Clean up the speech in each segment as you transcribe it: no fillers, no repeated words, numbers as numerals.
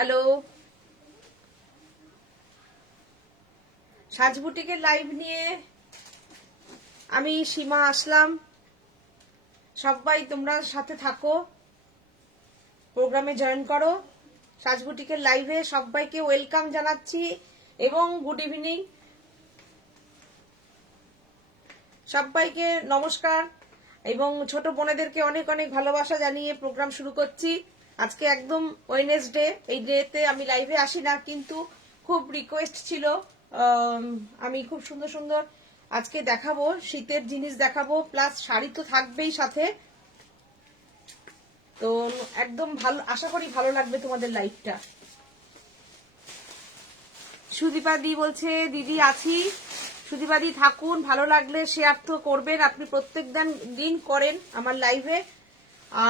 Hello, সাজবুটিকের live নিয়ে আমি সীমা আসলাম। সবাই তোমরা সাথে থাকো, প্রোগ্রামে জয়েন করো। সাজবুটিকের লাইভে সবাইকে ওয়েলকাম জানাচ্ছি এবং গুড ইভিনিং। সবাইকে নমস্কার এবং ছোট বোনেদেরকে অনেক অনেক ভালোবাসা জানিয়ে প্রোগ্রাম শুরু করছি। আজকে একদম ওয়েডনেসডে, এই ডেতে আমি লাইভে আসি না, কিন্তু খুব রিকোয়েস্ট ছিল। আমি খুব সুন্দর সুন্দর আজকে দেখাবো, শীতের জিনিস দেখাবো, প্লাস শাড়ি তো থাকবেই সাথে। তো একদম ভালো, আশা করি ভালো লাগবে তোমাদের লাইভটা। সুদীপাদি বলছে দিদি আছি। সুদীপাদি থাকুন, ভালো লাগলে শেয়ার তো করবেন, আপনি প্রত্যেক দিন করেন আমার লাইভে,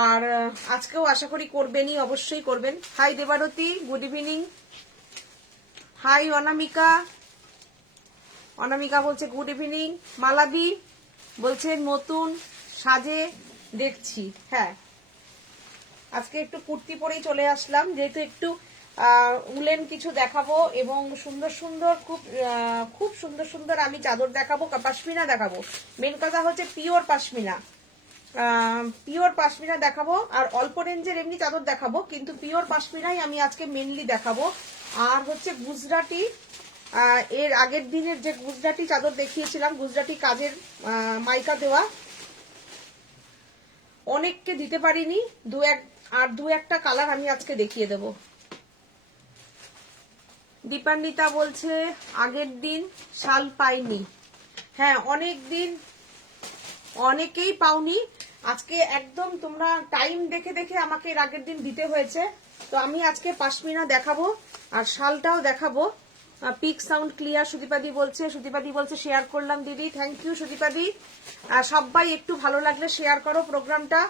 আর আজকেও আশা করি করবেনই, অবশ্যই করবেন। Hi Debarati, good evening. Hi Anamika, Anamika বলছে গুড ইভিনিং। মালাদি বলছে নতুন সাজে দেখছি। হ্যাঁ, আজকে একটু কুর্তি পরেই চলে আসলাম, যেহেতু একটু উলেন কিছু দেখাবো এবং সুন্দর সুন্দর খুব সুন্দর সুন্দর আমি চাদর দেখাবো, পাশমিনা দেখাবো। মেন কথা হচ্ছে পিওর পাশমিনা, পিওর পাশমিনা দেখাবো, আর অল্প রেঞ্জের এমনি চাদর দেখাবো, কিন্তু পিওর পাশমিনাই আমি আজকে মেনলি দেখাবো। আর হচ্ছে গুজরাটি, এর আগের দিনের যে গুজরাটি চাদর দেখিয়েছিলাম, গুজরাটি কাজের মাইকা দেওয়া, অনেককে দিতে পারিনি, দু একটা কালার আমি আজকে দেখিয়ে দেব। দীপান্বিতা বলছে আগের দিন শাল পাইনি। হ্যাঁ, অনেক দিন অনেকেই পাওনি। আজকে একদম তোমরা টাইম দেখে দেখে আমাকে এর আগের দিন দিতে হয়েছে, তো আমি আজকে পাশমিনা দেখাবো আর শালটাও দেখাবো। পিক সাউন্ড ক্লিয়ার সুদীপাদি বলছে। সুদীপাদি বলছে শেয়ার করলাম দিদি, থ্যাংক ইউ সুদীপাদি। সবাই একটু ভালো লাগলে শেয়ার করো প্রোগ্রামটা,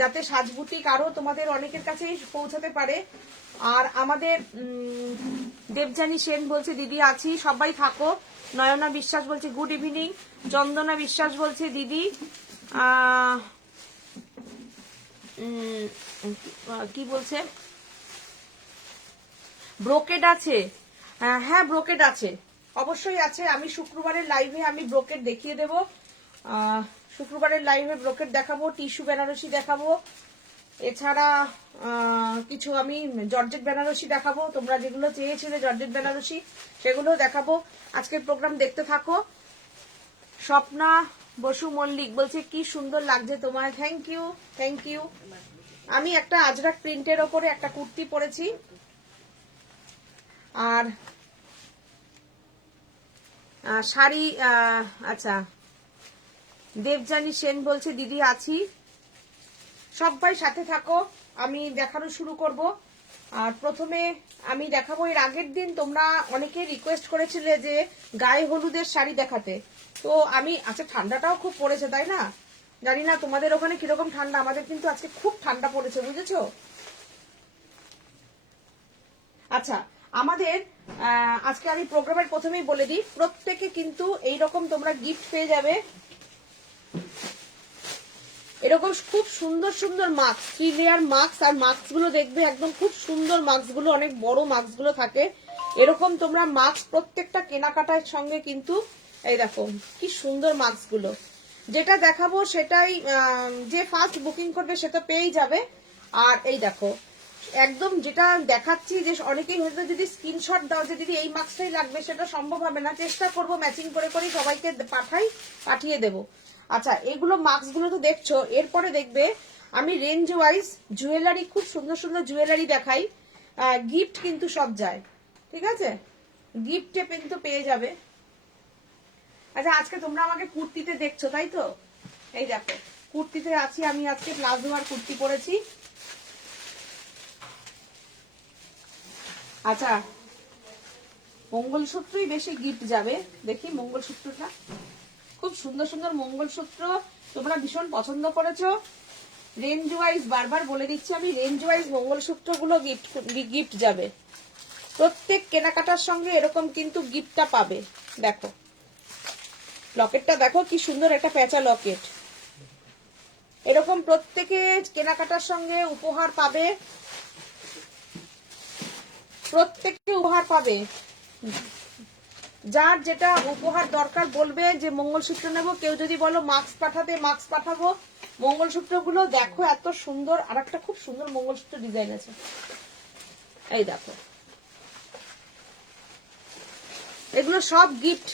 যাতে সাজবুটিক আরো তোমাদের অনেকের কাছেই পৌঁছাতে পারে। আর আমাদের দেবজানী সেন বলছে দিদি আছি, সবাই থাকো। নয়না বিশ্বাস বলছে গুড ইভিনিং। চন্দনা বিশ্বাস বলছে দিদি কি বলছে, ব্রোকেড আছে? হ্যাঁ, ব্রোকেড আছে, অবশ্যই আছে। আমি শুক্রবারের লাইভে আমি ব্রোকেড দেখিয়ে দেব। শুক্রবারের লাইভে ব্রোকেড দেখাবো, টিস্যু বেনারসি দেখাবো, এছাড়া কিছু আমি জর্জেট বেনারসি দেখাবো। তোমরা যেগুলো চেয়েছিলে জর্জেট বেনারসি, সেগুলো দেখাবো। আজকের প্রোগ্রাম দেখতে থাকো। স্বপ্না বসু মল্লিক বলছে কি সুন্দর লাগছে তোমায়, থ্যাংক ইউ, থ্যাংক ইউ। আমি একটা আজরাক প্রিন্টের ওপরে একটা কুর্তি পরেছি। আর শাড়ি, আচ্ছা, দেবজানী সেন বলছে দিদি আছি, সবাই সাথে থাকো, আমি দেখানো শুরু করব। আর প্রথমে আমি দেখাবো, এর আগের দিন তোমরা অনেকে রিকোয়েস্ট করেছিলে যে গায়ে হলুদের শাড়ি দেখাতে, তো আমি, আচ্ছা ঠান্ডাটাও খুব পড়েছে তাই না, জানি না তোমাদের ওখানে কিরকম ঠান্ডা, আমাদের কিন্তু আজকে খুব ঠান্ডা পড়েছে, বুঝেছো? আচ্ছা, আমাদের আজকে আমি প্রোগ্রামের প্রথমেই বলে দিই, প্রত্যেকে কিন্তু এইরকম তোমরা গিফট পেয়ে যাবে, এরকম খুব সুন্দর সুন্দর মাস্ক, 3 লেয়ার মাস্ক। আর মাস্ক গুলো দেখবে একদম খুব সুন্দর মাস্ক গুলো, অনেক বড় মাস্ক গুলো থাকে। এরকম তোমরা মাস্ক প্রত্যেকটা কেনাকাটার সঙ্গে কিন্তু, এই দেখো কি সুন্দর মাস্ক গুলো, যেটা দেখাবো সেটাই যে ফার্স্ট বুকিং করবে সেটা পেয়েই যাবে। আর এই দেখো একদম যেটা দেখাচ্ছি, যে অনেকেই হয়তো যদি স্ক্রিনশট দাও যে দিদি এই মাস্কটাই লাগবে, সেটা সম্ভব হবে না, চেষ্টা করবো ম্যাচিং করে করে সবাইকে পাঠিয়ে দেবো। আচ্ছা, এগুলো মাস্ক গুলো তো দেখছো, এরপরে দেখবে আমি রেঞ্জ ওয়াইজ জুয়েলারি, খুব সুন্দর সুন্দর জুয়েলারি দেখাই। গিফট কিন্তু সব যায়, ঠিক আছে, গিফটে কিন্তু পেয়ে যাবে। আচ্ছা, আজকে তোমরা আমাকে কুর্তিতে দেখছো তাই তো, এই দেখো কুর্তিতে আছি আমি, আজকে প্লাজো আর কুর্তি পরেছি। আচ্ছা, মঙ্গলসূত্রই বেশি গিফট যাবে, দেখি মঙ্গলসূত্রটা, খুব সুন্দর সুন্দর মঙ্গলসূত্র তোমরা ভীষণ পছন্দ করেছো। রেঞ্জ ওয়াইজ বারবার বলে দিচ্ছি আমি, রেঞ্জ ওয়াইজ মঙ্গলসূত্র গুলো গিফট যাবে, প্রত্যেক কেনাকাটার সঙ্গে এরকম কিন্তু গিফটটা পাবে। দেখো লকেটটা দেখো কি সুন্দর, একটা পেঁচা লকেট, এরকম প্রত্যেকে কেনাকাটার সঙ্গে উপহার পাবে। প্রত্যেককে উপহার পাবে। যার যেটা উপহার দরকার বলবে যে মঙ্গলসূত্র নেবো, কেউ যদি বলো মাস্ক পাঠাতে মাস্ক পাঠাবো। মঙ্গলসূত্র গুলো দেখো এত সুন্দর, আর একটা খুব সুন্দর মঙ্গলসূত্র ডিজাইন আছে, এই দেখো। এগুলো সব গিফট,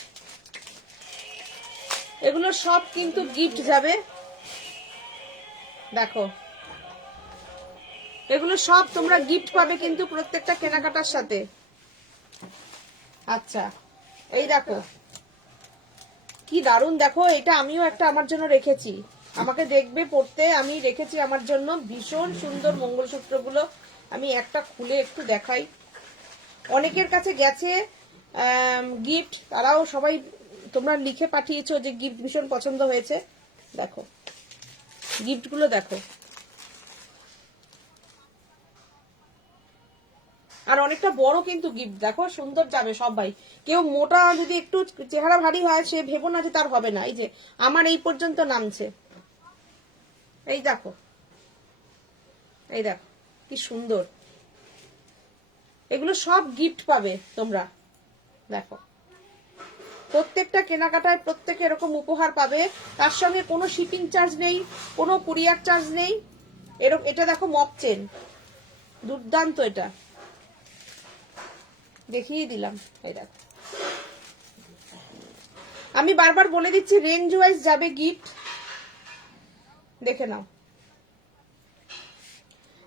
এগুলো সব কিন্তু গিফট যাবে। দেখো এগুলো সব তোমরা গিফট পাবে কিন্তু প্রত্যেকটা কেনাকাটার সাথে। আচ্ছা এই দেখো কি দারুণ, দেখো এটা আমিও একটা আমার জন্য রেখেছি, আমাকে দেখবে পড়তে, আমি রেখেছি আমার জন্য ভীষণ সুন্দর মঙ্গলসূত্রগুলো। আমি একটা খুলে একটু দেখাই। অনেকের কাছে গেছে গিফট, তারাও সবাই তোমরা লিখে পাঠিয়েছো যে গিফট ভীষণ পছন্দ হয়েছে। দেখো গিফটগুলো দেখো, আর অনেকটা বড় কিন্তু গিফট, দেখো সুন্দর যাবে সবাই। কেউ মোটা যদি একটু চেহারা ভারী হয় সে ভেবো না যে তার হবে না। এই যে আমার এই পর্যন্ত নামছে, এই দেখো, এই দেখো কি সুন্দর। এগুলো সব গিফট পাবে তোমরা। দেখো প্রত্যেকটা কেনাকাটায় প্রত্যেকে এরকম উপহার পাবে, তার সঙ্গে কোনো শিপিং চার্জ নেই, কোনো কুরিয়ার চার্জ নেই। এরকম এটা দেখো মক চেন, দুর্দান্ত, এটা দেখিয়ে দিলাম। এই দেখো আমি বারবার বলে দিচ্ছি রেঞ্জ ওয়াইজ যাবে গিফট, দেখে নাও।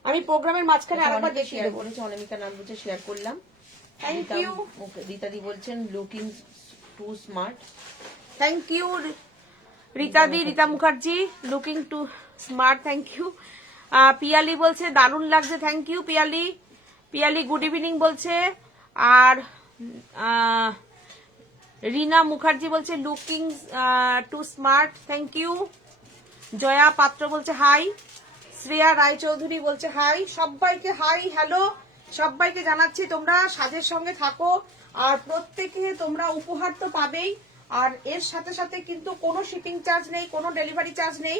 আমি প্রোগ্রামের মাঝখানে আরেকবার দেখিয়ে দেবো। অনামিকা নাম বলছে, শেয়ার করলাম। Thank you. রীতাদি বলছেন looking too smart. Thank you রীতাদি, Rita Mukherjee, looking too smart, thank you. Piyali বলছে দারুণ লাগছে, thank you Piyali. Piyali good evening বলছে। আর রিনা মুখার্জি বলছে looking too smart, thank you. Jaya Patra বলছে হাই। শ্রেয়া রায়চৌধুরী বলছে হাই। সবাইকে হাই, হ্যালো, সবাইকে জানাচ্ছি তোমরা সাজের সঙ্গে থাকো, আর প্রত্যেকে তোমরা উপহার তো পাবেই, আর এর সাথে সাথে কিন্তু কোনো শিপিং চার্জ নেই, কোনো ডেলিভারি চার্জ নেই।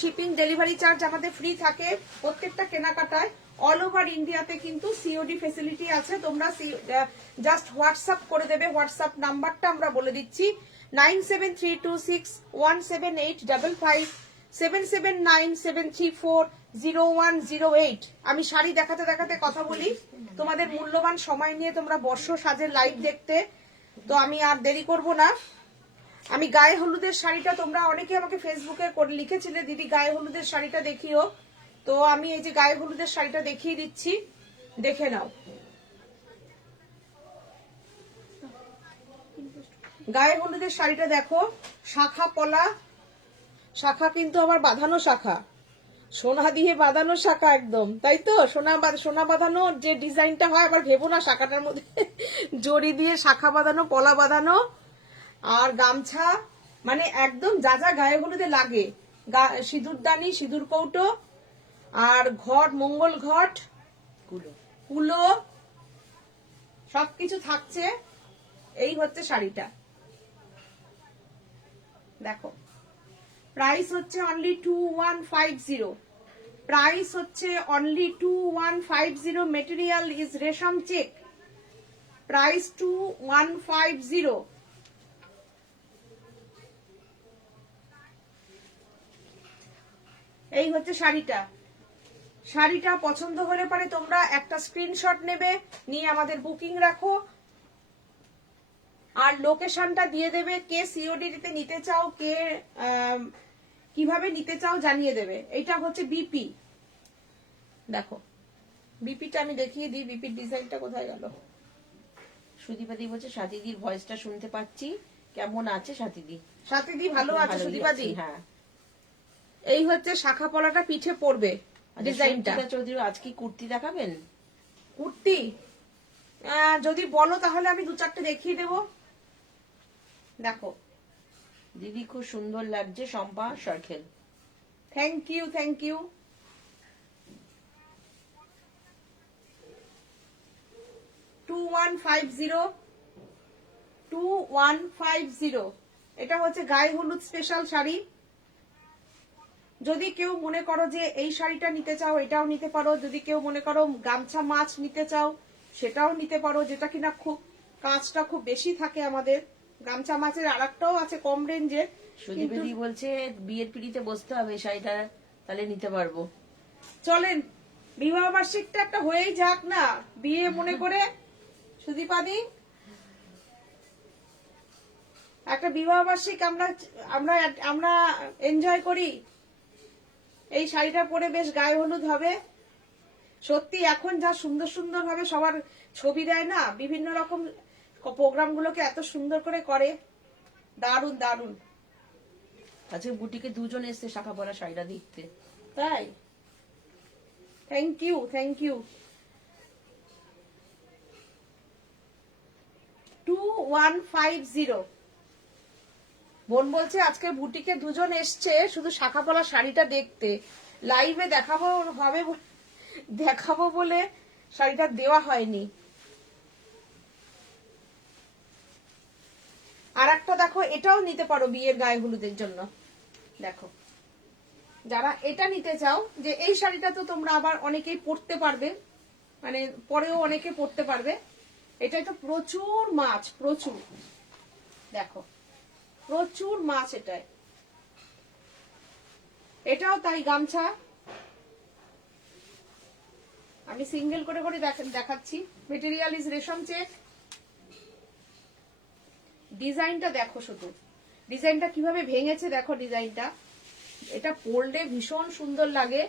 শিপিং ডেলিভারি চার্জ আমাদের ফ্রি থাকে প্রত্যেকটা কেনাকাটায়। অল ওভার ইন্ডিয়াতে কিন্তু সিওডি ফেসিলিটি আছে। তোমরা জাস্ট হোয়াটসঅ্যাপ করে দেবে, হোয়াটসঅ্যাপ নাম্বারটা আমরা বলে দিচ্ছি 9732617855 7797340108। আমি শাড়ি দেখাতে দেখাতে কথা বলি, তোমাদের মূল্যবান সময় নিয়ে তোমরা বর্ষ সাজের লাইভ দেখতে, তো আমি আর দেরি করব না। আমি গায়ে হলুদের শাড়িটা, তোমরা অনেকে আমাকে ফেসবুকে লিখেছিলে দিদি গায়ে হলুদের শাড়িটা দেখিও, তো আমি এই যে গায়ে হলুদের শাড়িটা দেখিয়ে দিচ্ছি, দেখে নাও। গায়ে হলুদের শাড়িটা দেখো, শাখা পলা, শাখা কিন্তু আবার বাঁধানো শাখা, সোনা দিয়ে বাঁধানো শাখা একদম, তাই তো? সোনা বাঁধানো যে ডিজাইনটা হয়, আবার ভেবো না শাখাটার মধ্যে জড়ি দিয়ে শাখা বাঁধানো, পলা বাঁধানো, আর গামছা, মানে একদম যা যা গায়ে হলুদে লাগে, সিঁদুরদানি, সিঁদুর কৌটো, আর ঘট, মঙ্গল ঘট, কুলো, সবকিছু থাকছে। এই হচ্ছে শাড়িটা, দেখো। প্রাইস হচ্ছে অনলি 2150, প্রাইস হচ্ছে অনলি 2150। মেটেরিয়াল ইজ রেশম চেক, প্রাইস 2150। এই হচ্ছে শাড়িটা। শাড়িটা পছন্দ হলে পরে তোমরা একটা স্ক্রিনশট নেবে, নিয়ে আমাদের বুকিং রাখো, আর লোকেশনটা দিয়ে দেবে, কে সিওডি তে নিতে চাও, কে কিভাবে নিতে চাও জানিয়ে দেবে। এইটা হচ্ছে বিপি, দেখো বিপিটা আমি দেখিয়ে দিই, বিপির ডিজাইনটা কোথায় গেল। সুদীপাদি বলছে সাথীদির ভয়েসটা শুনতে পাচ্ছি, কেমন আছে সাথীদি? সাথীদি ভালো আছে সুদীপাদি? হ্যাঁ। এই হচ্ছে শাখা পলাটা পিঠে পড়বে ডিজাইনটা। চৌধুরী আজ কি কুর্তি দেখাবেন? কুর্তি যদি বলো তাহলে আমি 2-4টে দেখিয়ে দেবো। দেখো দিদি খুব সুন্দর লাগছে, Shampa Sarkhel, thank you, thank you. 2150, এটা হচ্ছে গায়ে হলুদ স্পেশাল শাড়ি। যদি কেউ মনে করো যে এই শাড়িটা নিতে চাও, এটাও নিতে পারো। যদি কেউ মনে করো গামছা মাছ নিতে চাও, সেটাও নিতে পারো, যেটা কিনা খুব কাঁচটা খুব বেশি থাকে আমাদের। গামছা মাছের আরেকটাও আছে কম রেঞ্জের। সুদীপদি বলছে বিয়ের পিড়িতে বসতে হবে, শাড়িটা তাহলে নিতে পারবো। চলেন বিবাহ বার্ষিকটা একটা হয়েই যাক না, বিয়ে মনে করে সুদীপাদি, একটা বিবাহ বার্ষিক আমরা আমরা আমরা এনজয় করি। এই শাড়িটা পরে বেশ গায়ে হলুদ হবে। সত্যি এখন যা সুন্দর সুন্দর ভাবে সবার ছবি দেয় না, বিভিন্ন রকম প্রোগ্রাম গুলোকে এত সুন্দর করে করে, দারুন দারুন। আজকে বুটিকে দুজন এসছে শাখা পরা শাড়িটা দেখতে। তাই, থ্যাংক ইউ থ্যাংক ইউ। 2150 বোন বলছে আজকে বুটিকে দুজন এসছে শুধু শাখা পলা শাড়িটা দেখতে, লাইভে দেখাবো বলে শাড়িটা দেওয়া হয়নি। আর একটা দেখো, এটাও নিতে পারো বিয়ের গায়ে হলুদের জন্য। দেখো যারা এটা নিতে চাও, যে এই শাড়িটা তো তোমরা আবার অনেকেই পরতে পারবে, মানে পরেও অনেকে পরতে পারবে। এটাই তো প্রচুর মাছ, প্রচুর, দেখো প্রচুর মাছ এটায়। এটাও তাই গামছা, আমি সিঙ্গেল করে করে দেখাচ্ছি। মেটেরিয়াল ইজ রেশম চেক। ডিজাইনটা দেখো, শুধু ডিজাইনটা কিভাবে ভেঙেছে দেখো ডিজাইনটা। এটা পরলে ভীষণ সুন্দর লাগে।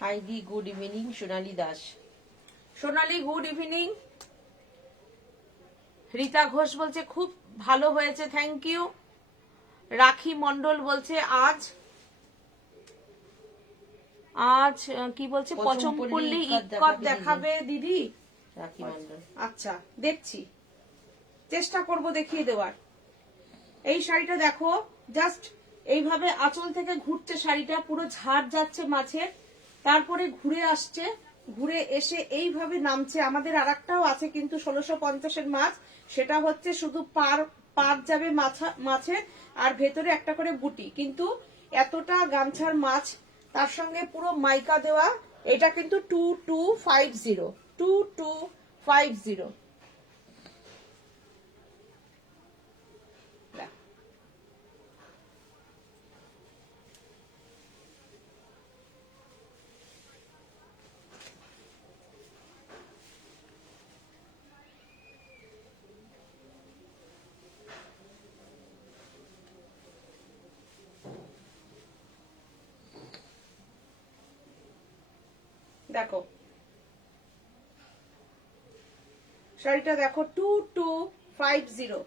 হাই দি, গুড ইভিনিং সোনালী দাস। সোনালী গুড ইভিনিং। রীতা ঘোষ বলছে খুব ভালো হয়েছে, থ্যাংক ইউ। রাখি মন্ডল বলছে আজ কি বলছে, পচমপল্লী ইক্কত দেখাবে দিদি। রাখি মন্ডল, আচ্ছা দেখছি, চেষ্টা করব দেখিয়ে দেওয়ার। এই শাড়িটা দেখো, জাস্ট এইভাবে আঁচল থেকে ঘুরছে শাড়িটা, পুরো ঝাড় যাচ্ছে মাছের, তারপরে ঘুরে আসছে, ঘুরে এসে এইভাবে নামছে। আমাদের আরেকটাও আছে কিন্তু 1650-এর মাছ, সেটা হচ্ছে শুধু পার যাবে মাছের, আর ভেতরে একটা করে বুটি। কিন্তু এতটা গামছার মাছ, তার সঙ্গে পুরো মাইকা দেওয়া, এটা কিন্তু 2250। দেখো শাড়িটা দেখো 2250।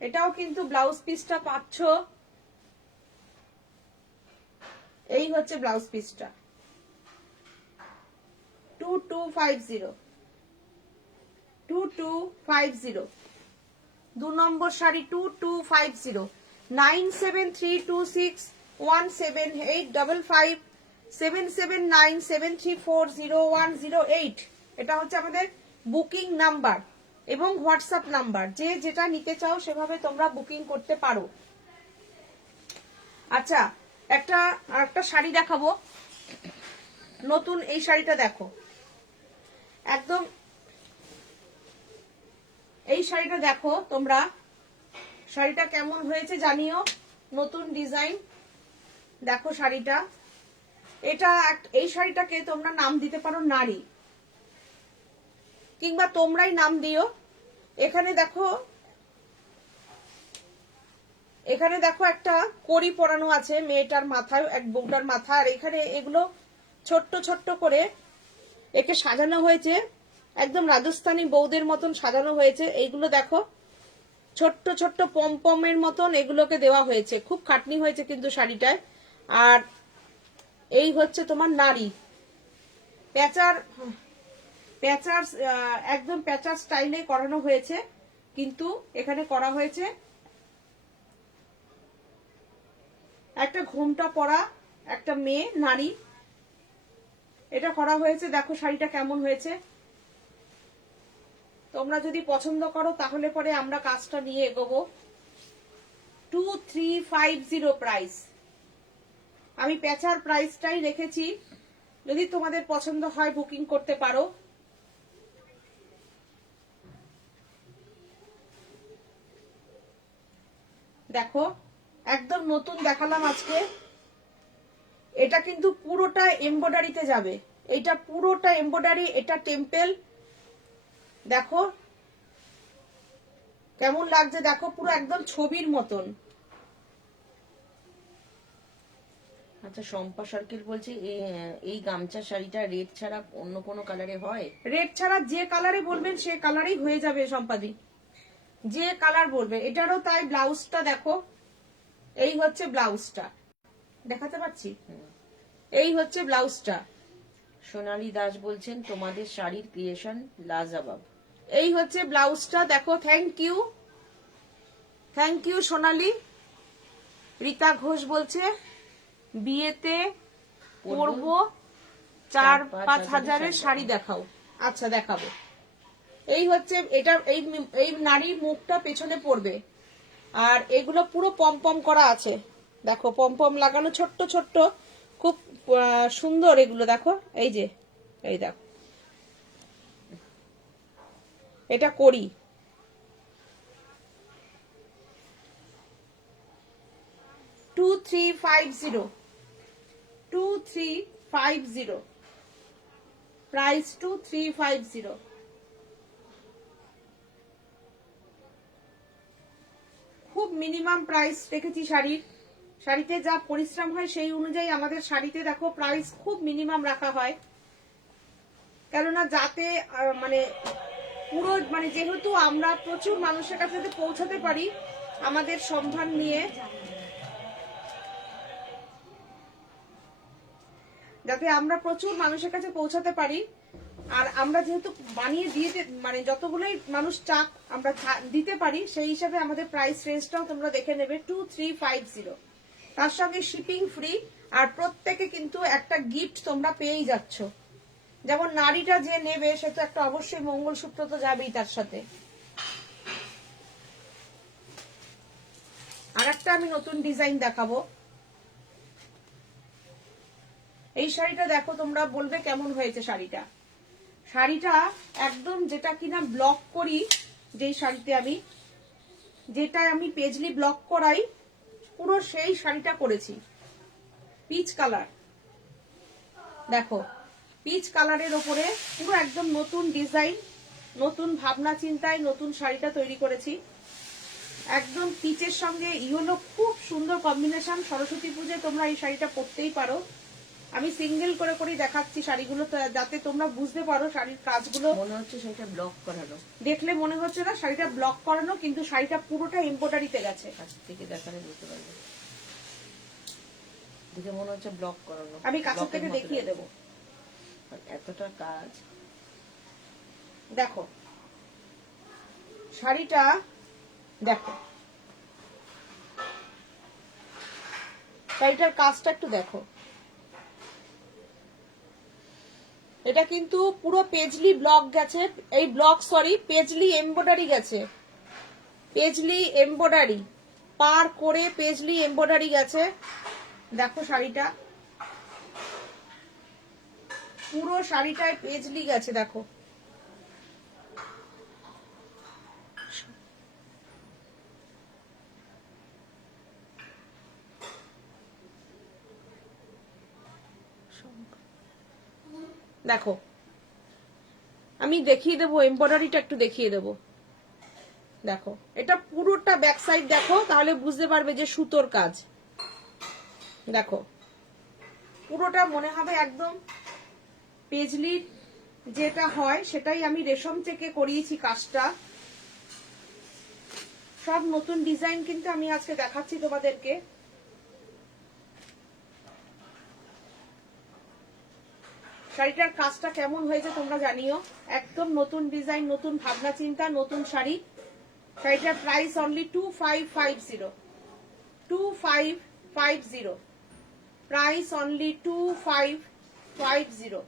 এটাও কিন্তু ব্লাউজ পিসটা পাচ্ছ, এই হচ্ছে ব্লাউজ পিসটা 2250। 2 নম্বর শাড়ি 2250। 9732617855 7797340108। এটা হচ্ছে আমাদের বুকিং নাম্বার এবং হোয়াটসঅ্যাপ নাম্বার। যে যেটা নিতে চাও সেভাবে তোমরা বুকিং করতে পারো। আচ্ছা, একটা শাড়ি দেখাবো নতুন। এই শাড়িটা দেখো, একদম এই শাড়িটা দেখো তোমরা, শাড়িটা কেমন হয়েছে জানিও। নতুন ডিজাইন দেখো শাড়িটা। এই শাড়িটাকে তোমরা নাম দিতে পারো নারী, কিংবা তোমরাই নাম দিও। এখানে দেখো একটা কড়ি পরানো আছে মেয়েটার মাথায়, এক বউটার মাথা, আর এখানে এগুলো ছোট্ট ছোট্ট করে একে সাজানো হয়েছে, একদম রাজস্থানী বউদের মতন সাজানো হয়েছে। এইগুলো দেখো ছোট্ট ছোট্ট পমপমের মতন এগুলোকে দেওয়া হয়েছে, খুব খাটনি হয়েছে কিন্তু শাড়িটায়। আর এই হচ্ছে তোমার নারী, প্যাচার একদম প্যাচার স্টাইলে করানো হয়েছে, কিন্তু এখানে করা হয়েছে একটা ঘোমটা পরা একটা মেয়ে নারী, এটা করা হয়েছে। দেখো শাড়িটা কেমন হয়েছে। তোমরা যদি পছন্দ করো তাহলে পরে আমরা কাজটা নিয়ে এগোবো। 2350 প্রাইস। আমি প্যাচার প্রাইসটাই রেখেছি যদি তোমাদের পছন্দ হয় বুকিং করতে পারো। দেখো একদম নতুন দেখালাম আজকে। এটা কিন্তু পুরোটা এমব্রয়ডারিতে যাবে, এটা পুরোটা এমব্রয়ডারি, এটা টেম্পেল। দেখো কেমন লাগছে, দেখো পুরো একদম ছবির মতন। আচ্ছা, শম্পা সার্কেল বলছে এই গামছা শাড়িটা রেড ছাড়া অন্য কোনো কালারে হয়? রেড ছাড়া যে কালারে বলবেন সে কালারেই হয়ে যাবে সম্পাদি, যে কালার বলবে। এটারও তাই। ব্লাউজটা দেখো, এই হচ্ছে ব্লাউজটা, দেখাতে পাচ্ছি, এই হচ্ছে ব্লাউজটা। সোনালী দাস বলছেন তোমাদের শাড়ির ক্রিয়েশন লাজবাব। এই হচ্ছে ব্লাউজটা, দেখো। থ্যাংক ইউ, থ্যাংক ইউ সোনালী। রীতা ঘোষ বলছে বিয়েতে পরবো 4-5 হাজারের শাড়ি দেখাও। আচ্ছা দেখাবো। এই হচ্ছে এটা, এই নারীর মুখটা পেছনে পড়বে, আর এগুলো পুরো পম করা আছে। দেখো পম লাগানো, ছোট্ট ছোট্ট, খুব সুন্দর এগুলো। দেখো এই যে, এই দেখো, এটা করি। To 2350 price 2350। খুব মিনিমাম প্রাইস রেখেছি শাড়ির। শাড়িতে যা পরিশ্রম হয় সেই অনুযায়ী আমাদের শাড়িতে দেখো প্রাইস খুব মিনিমাম রাখা হয়, কেননা যাতে মানে পুরো মানে যেহেতু আমরা প্রচুর মানুষের কাছে যাতে পৌঁছাতে পারি আমাদের সম্ভার নিয়ে, যাতে আমরা প্রচুর মানুষের কাছে পৌঁছাতে পারি। আর আমরা যেহেতু বানিয়ে দিয়ে মানে যতগুলোই মানুষ চাক আমরা দিতে পারি, সেই হিসাবে আমাদের প্রাইস রেঞ্জটাও তোমরা দেখে নেবে 2350। তার সঙ্গে শিপিং ফ্রি, আর প্রত্যেকে কিন্তু একটা গিফট তোমরা পেয়েই যাচ্ছ। যেমন নারীটা যে নেবে সে তো একটা অবশ্যই মঙ্গলসূত্র তো যাবেই তার সাথে। আর একটা আমি নতুন ডিজাইন দেখাবো। এই শাড়িটা দেখো, তোমরা বলবে কেমন হয়েছে শাড়িটা। শাড়িটা একদম যেটা কিনা ব্লক করি, যেই শাড়িতে আমি, যেটা আমি পেজলি ব্লক করাই, পুরো সেই শাড়িটা করেছি। পিচ কালার, দেখো পিচ কালারের ওপরে পুরো একদম নতুন ডিজাইন, নতুন ভাবনা চিন্তায় নতুন শাড়িটা তৈরি করেছি। একদম পিচের সঙ্গে ইয়েলো, খুব সুন্দর কম্বিনেশন। সরস্বতী পুজোয় তোমরা এই শাড়িটা পরতেই পারো। আমি সিঙ্গেল করে করে দেখাচ্ছি শাড়িগুলো, যাতে তোমরা বুঝতে পারো শাড়ির কাজগুলো। মনে হচ্ছে শাড়িটা ব্লক করানো, দেখলে মনে হচ্ছে না শাড়িটা ব্লক করানো, কিন্তু শাড়িটা পুরোটা এমব্রয়ডারিতে গেছে। কাছ থেকে দেখালে বুঝতে পারবে, দেখে মনে হচ্ছে ব্লক করানো। আমি কাছে থেকে দেখিয়ে দেবো। এতটা কাজ দেখো শাড়িটা, দেখো শাড়িটার কাজটা একটু দেখো। এটা কিন্তু পুরো পেজলি ব্লক গেছে, এই ব্লক সরি পেজলি এমব্রয়ডারি গেছে, পেজলি এমব্রয়ডারি পার করে পেজলি এমব্রয়ডারি গেছে। দেখো শাড়িটা, পুরো শাড়িটায় পেজলি গেছে। দেখো দেখো আমি দেখিয়ে দেবো, এমব্রয়ডারিটা একটু দেখিয়ে দেবো। দেখো এটা পুরোটা ব্যাক সাইড দেখো, তাহলে বুঝতে পারবে যে সুতোর কাজ। দেখো পুরোটা মনে হবে একদম পেজলি যেটা হয় সেটাই আমি রেশম থেকে করিয়েছি কাজটা। সব নতুন ডিজাইন কিন্তু আমি আজকে দেখাচ্ছি তোমাদেরকে। শাড়িটার কাজটা কেমন হয়েছে তোমরা জানিও। একদম নতুন ডিজাইন, নতুন ভাবনা চিন্তা, নতুন শাড়ি। শাড়িটার প্রাইস অনলি 2550, 2550 প্রাইস অনলি 2550।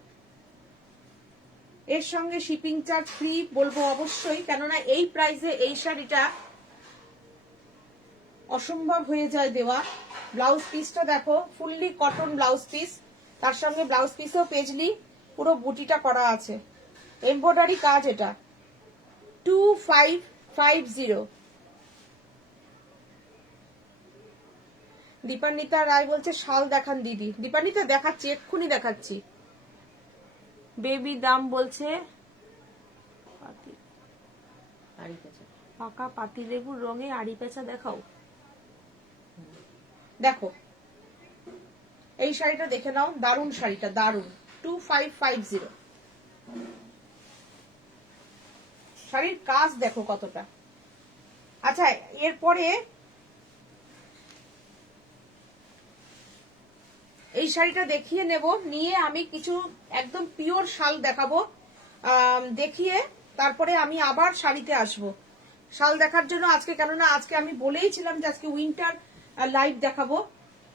এর সঙ্গে শিপিং চার্জ ফ্রি বলবো অবশ্যই, কেননা এই প্রাইসে এই শাড়িটা অসম্ভব হয়ে যায় দেওয়া। ব্লাউজ পিসটা দেখো, ফুললি কটন ব্লাউজ পিস, তার সঙ্গে ব্লাউজ পিসও পেজলি পুরো বুটিটা করা আছে, এমব্রয়ডারি কাজ। এটা 2550। দীপান্বিতা রায় বলছে শাল দেখান দিদি। দীপান্বিতা দেখাচ্ছি, এক্ষুনি দেখাচ্ছি। বেবি দাম বলছে পাকা পাতিলেবুর রঙে আড়ি পেঁচা দেখাও। দেখো এই শাড়িটা দেখে নাও, দারুণ শাড়িটা, দারুণ। 2550। শাড়ির কাজ দেখো কতটা। আচ্ছা, এরপরে এই শাড়িটা দেখিয়ে নেব, নিয়ে আমি কিছু একদম পিওর শাল দেখাবো, দেখিয়ে তারপরে আমি আবার শাড়িতে আসব শাল দেখার জন্য আজকে। কেননা আজকে আমি বলেইছিলাম যে আজকে উইন্টার লাইভ দেখাবো।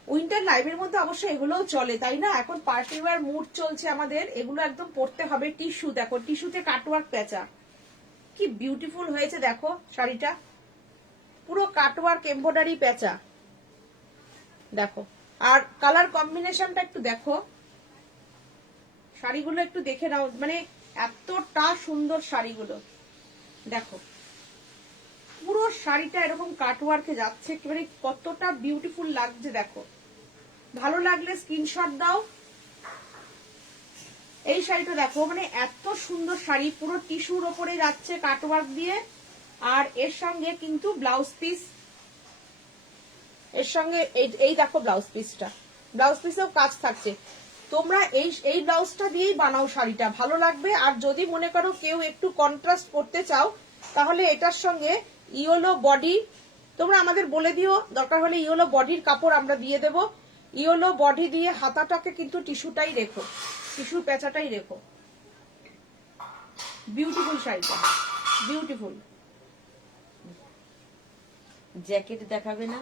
উইন্টার লাইভের মধ্যে অবশ্যই এগুলোও চলে, তাই না? এখন পার্টি ওয়্যার মুড চলছে আমাদের, এগুলো একদম পরতে হবে। টিস্যু দেখো, টিস্যুতে কাটওয়ার্ক পেঁচা, কি বিউটিফুল হয়েছে দেখো শাড়িটা, পুরো কাটওয়ার্ক এমব্রয়ডারি পেঁচা দেখো। আর কালার কম্বিনেশনটা একটু দেখো, শাড়িগুলো একটু দেখে নাও, মানে এতটা সুন্দর শাড়িগুলো দেখো। পুরো শাড়িটা এরকম কাটওয়ার্কে যাচ্ছে, মানে কতটা বিউটিফুল লাগছে দেখো। ভালো লাগলে স্ক্রিনশট দাও। এই শাড়িটা দেখো, মানে এত সুন্দর শাড়ি, পুরো টিস্যুর ওপরে যাচ্ছে কাটওয়ার্ক দিয়ে। আর এর সঙ্গে কিন্তু ব্লাউজ পিস, এর সঙ্গে এই দেখো ব্লাউজ পিসটা, ব্লাউজ পিসেও কাজ থাকছে। তোমরা এই ব্লাউজটা দিয়েই বানাও শাড়িটা, ভালো লাগবে। আর যদি মনে করো কেউ একটু কন্ট্রাস্ট করতে চাও, তাহলে এটার সঙ্গে ইয়েলো বডি তোমরা আমাদের বলে দিও, দরকার হলে ইয়েলো বডির কাপড় আমরা দিয়ে দেব। ইয়েলো বডি দিয়ে হাতাটাকে কিন্তু টিস্যুটাই রেখো, টিস্যুর পেঁচাটাই রেখো। বিউটিফুল শাড়িটা, বিউটিফুল। জ্যাকেট দেখাবে না?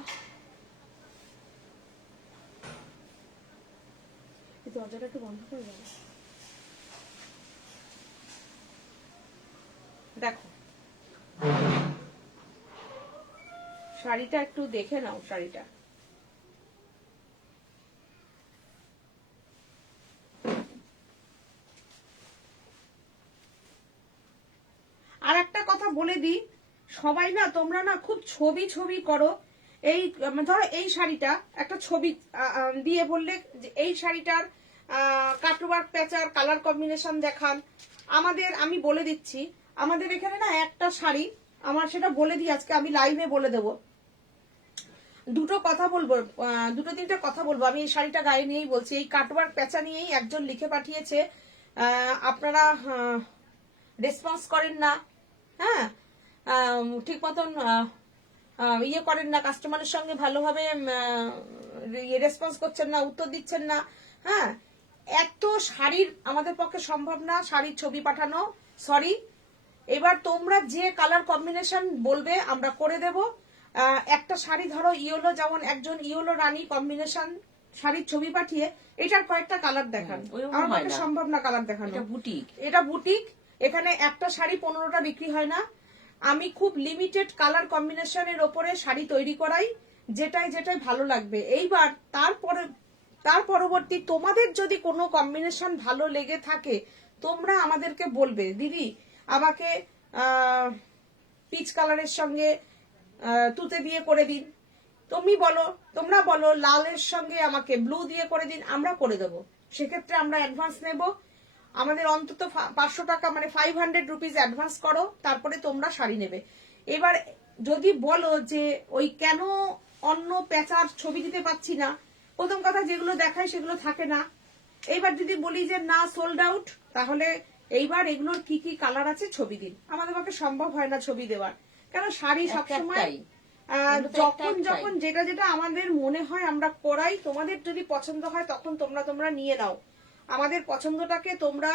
দরজাটা একটু বন্ধ করে দাও। দেখো শাড়িটা একটু দেখে নাও, শাড়িটা আর একটা কথা বলে দিই, সবাই না তোমরা না খুব ছবি ছবি করো। এই ধরো এই শাড়িটা একটা ছবি দিয়ে বললে যে এই শাড়িটার কাটওয়ার্ক পেঁচার কালার কম্বিনেশন দেখান। আমাদের আমি বলে দিচ্ছি, আমাদের এখানে না একটা শাড়ি, আমার সেটা বলে দিই আজকে, আমি লাইভে বলে দেবো। দুটো কথা বলবো, দুটো তিনটা কথা বলবো। আমি এই শাড়িটা গায়ে নিয়েই বলছি, এই কাটওয়ার্ক পেঁচা নিয়েই একজন লিখে পাঠিয়েছে, আপনারা রেসপন্স করেন না, হ্যাঁ ঠিক মতন ইয়ে করেন না, কাস্টমারের সঙ্গে ভালোভাবে রেসপন্স করছেন না, উত্তর দিচ্ছেন না। হ্যাঁ, এত শাড়ির আমাদের পক্ষে সম্ভব না শাড়ির ছবি পাঠানো, সরি। এবার তোমরা যে কালার কম্বিনেশন বলবে আমরা করে দেব। একটা শাড়ি ধরো ইয়েলো, যেমন একজন ইয়েলো রানী কম্বিনেশন শাড়ির ছবি পাঠিয়ে এটার কয়েকটা কালার দেখান, আমার পক্ষে সম্ভব না কালার দেখানো। এটা বুটিক, এখানে একটা শাড়ি 15টা বিক্রি হয় না। আমি খুব লিমিটেড কালার কম্বিনেশনের ওপরে শাড়ি তৈরি করাই, যেটাই যেটাই ভালো লাগবে। এইবার তার পরবর্তী তোমাদের যদি কোনো কম্বিনেশন ভালো লেগে থাকে, তোমরা আমাদেরকে বলবে দিদি আমাকে পিচ কালারের সঙ্গে তুতে দিয়ে করে দিন, তোমরা বলো লালের সঙ্গে আমাকে ব্লু দিয়ে করে দিন, আমরা করে দেবো। সেক্ষেত্রে আমরা অ্যাডভান্স নেব, আমাদের অন্তত 500 টাকা মানে 500 রুপিস অ্যাডভান্স করো, তারপরে তোমরা শাড়ি নেবে। এবার যদি বলো যে ওই কেন অন্য পেঁচার ছবি দিতে পাচ্ছি না, প্রথম কথা যেগুলো দেখায় সেগুলো থাকে না। এইবার যদি বলি যে না সোল্ড আউট, তাহলে এইবার এগুলোর কি কি কালার আছে ছবি দিন। আমাদের পক্ষে সম্ভব হয় না ছবি দেওয়ার, কেন শাড়ি সবসময় যখন যেটা যেটা আমাদের মনে হয় আমরা করাই। তোমাদের যদি পছন্দ হয় তখন তোমরা নিয়ে নাও, আমাদের পছন্দটাকে তোমরা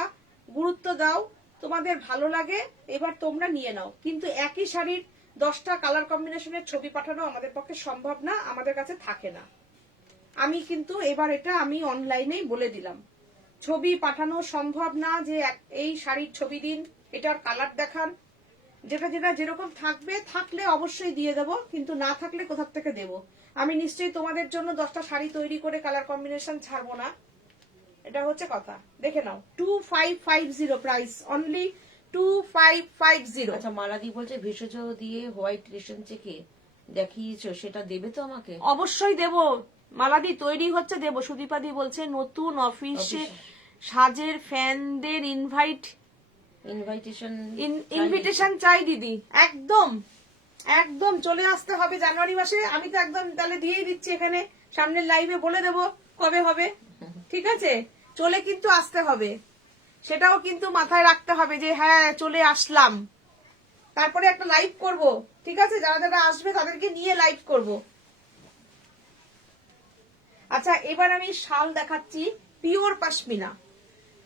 গুরুত্ব দাও, তোমাদের ভালো লাগে এবার তোমরা নিয়ে নাও। কিন্তু একই শাড়ির 10টা কালার কম্বিনেশনের ছবি পাঠানো আমাদের পক্ষে সম্ভব না, আমাদের কাছে থাকে না। আমি কিন্তু এবার এটা আমি অনলাইনেই বলে দিলাম, ছবি পাঠানো সম্ভব না যে এই শাড়ির ছবি দিন, এটার কালার দেখান। যেটা যেটা যেরকম থাকবে, থাকলে অবশ্যই দিয়ে দেবো, কিন্তু না থাকলে কোথা থেকে দেবো। আমি নিশ্চয়ই তোমাদের জন্য 10টা শাড়ি তৈরি করে কালার কম্বিনেশন ছাড়বো না। এটা হচ্ছে কথা, দেখে নাও 2550 প্রাইস, অনলি 2550। আচ্ছা মালাদি বলছে ভেষজ দিয়ে হোয়াইট রেশন চেকে দেখিয়েছো, সেটা দেবে তো আমাকে? অবশ্যই দেব মালাদি, তৈরি হচ্ছে দেব। সুদীপাদি বলছে নতুন অফিসে সাজের ফ্যানদের ইনভিটেশন চাই দিদি। একদম একদম চলে আসতে হবে জানুয়ারি মাসে। আমি তো একদম তাহলে দিয়েই দিচ্ছি, এখানে সামনের লাইভে বলে দেব কবে হবে, ঠিক আছে? চলে কিন্তু আসতে হবে, সেটাও কিন্তু মাথায় রাখতে হবে যে হ্যাঁ চলে আসলাম। তারপরে একটা লাইভ করব, ঠিক আছে? যারা যারা আসবে তাদেরকে নিয়ে লাইভ করব। আচ্ছা এবার আমি শাল দেখাচ্ছি, পিওর পশমিনা।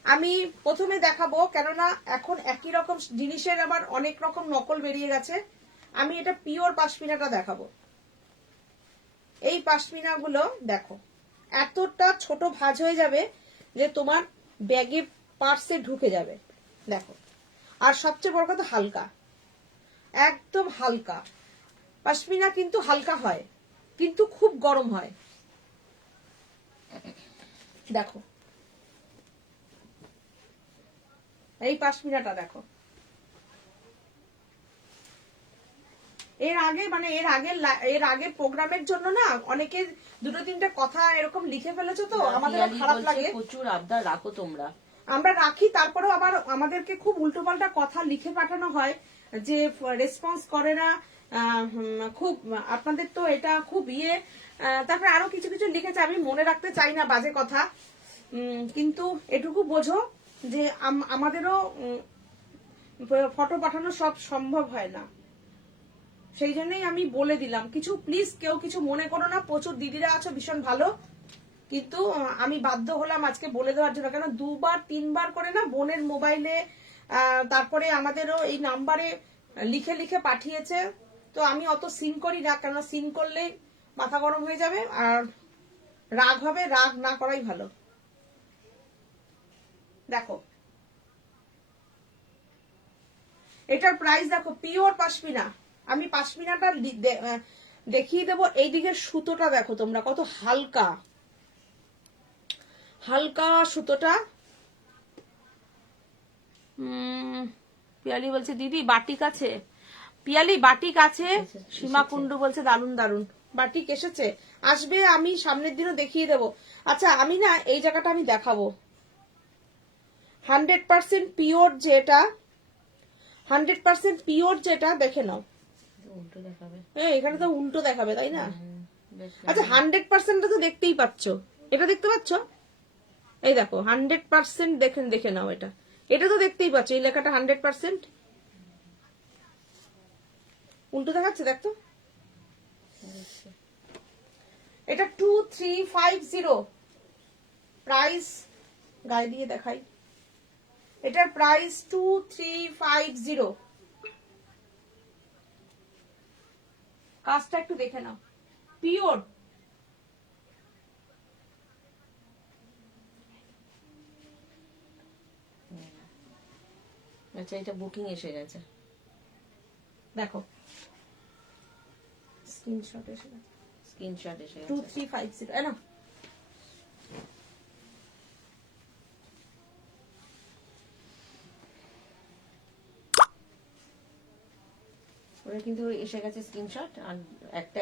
আমি প্রথমে দেখাবো, কেননা এখন একই রকম জিনিসের আবার অনেক রকম নকল বেরিয়ে গেছে। আমি এটা পিওর পশমিনাটা দেখাবো। এই পশমিনা গুলো দেখো, এতটা ছোট ভাঁজ হয়ে যাবে যে তোমার ব্যাগে পার্সে ঢুকে যাবে, দেখো। আর সবচেয়ে বড় কথা হালকা, একদম হালকা। পশমিনা কিন্তু হালকা হয়, কিন্তু খুব গরম হয়। দেখো এই পশমিনাটা দেখো। এর আগে প্রোগ্রামের জন্য না অনেকে দুটো তিনটে কথা এরকম লিখে ফেলেছো, তো আমাদের খারাপ লাগে। প্রচুর আবদার রাখো তোমরা। আমরা রাখি, তারপরেও আবার আমাদেরকে খুব উল্টোপাল্টা কথা লিখে পাঠানো হয় যে রেসপন্স করে না। খুব আপনাদের তো এটা খুব তারপরে আরো কিছু কিছু লিখেছে, আমি মনে রাখতে চাই না বাজে কথা, কিন্তু এটুকু বোঝো যে আমাদেরও ফটো পাঠানো সব সম্ভব হয় না। সেই জন্যই আমি বলে দিলাম, কিছু প্লিজ কেউ কিছু মনে করো না। প্রচুর দিদিরা আছো ভীষণ ভালো, কিন্তু আমি বাধ্য হলাম আজকে বলে দেওয়ার জন্য। কেন 2বার 3বার করে না বোনের মোবাইলে, তারপরে আমাদেরও এই নাম্বারে লিখে লিখে পাঠিয়েছে। তো আমি অত সিন করি না, কেন সিন করলে মাথা গরম হয়ে যাবে আর রাগ হবে। রাগ না করাই ভালো। দেখো এটার প্রাইস দেখো, পিওর পশমিনা। আমি পশমিনাটা দেখিয়ে দেবো। এই দিকের সুতোটা দেখো তোমরা, কত হালকা হালকা সুতোটা। পিয়ালি বলছে দিদি বাটিক আছে, পিয়ালি বাটিক আছে। সীমা কুন্ডু বলছে দারুন দারুন বাটিক এসেছে, আসবে, আমি সামনের দিনও দেখিয়ে দেবো। আচ্ছা আমি না এই জায়গাটা আমি দেখাবো 100% পিওর যেটা, 100% পিওর যেটা, দেখে নাও। উল্টো দেখাবে, এখানে তো উল্টো দেখাবে তাই না? আচ্ছা 100% তো দেখতেই পাচ্ছ, এটা দেখতে পাচ্ছ? এই দেখো 100% দেখে নাও। এটা তো দেখতেই পাচ্ছ, এই লেখাটা 100%। উল্টো দেখাচ্ছে দেখতো। এটা 2350 প্রাইস, গায়ে দিয়ে দেখাই। এটার প্রাইস 2350। কাজটা একটু দেখে নাও, পিওর। আচ্ছা এটা বুকিং এসে গেছে, দেখো স্ক্রিনশট এসে গেছে, স্ক্রিনশট এসে গেছে। 2350 না। ওটা কিন্তু এসে গেছে স্ক্রিনশট, আর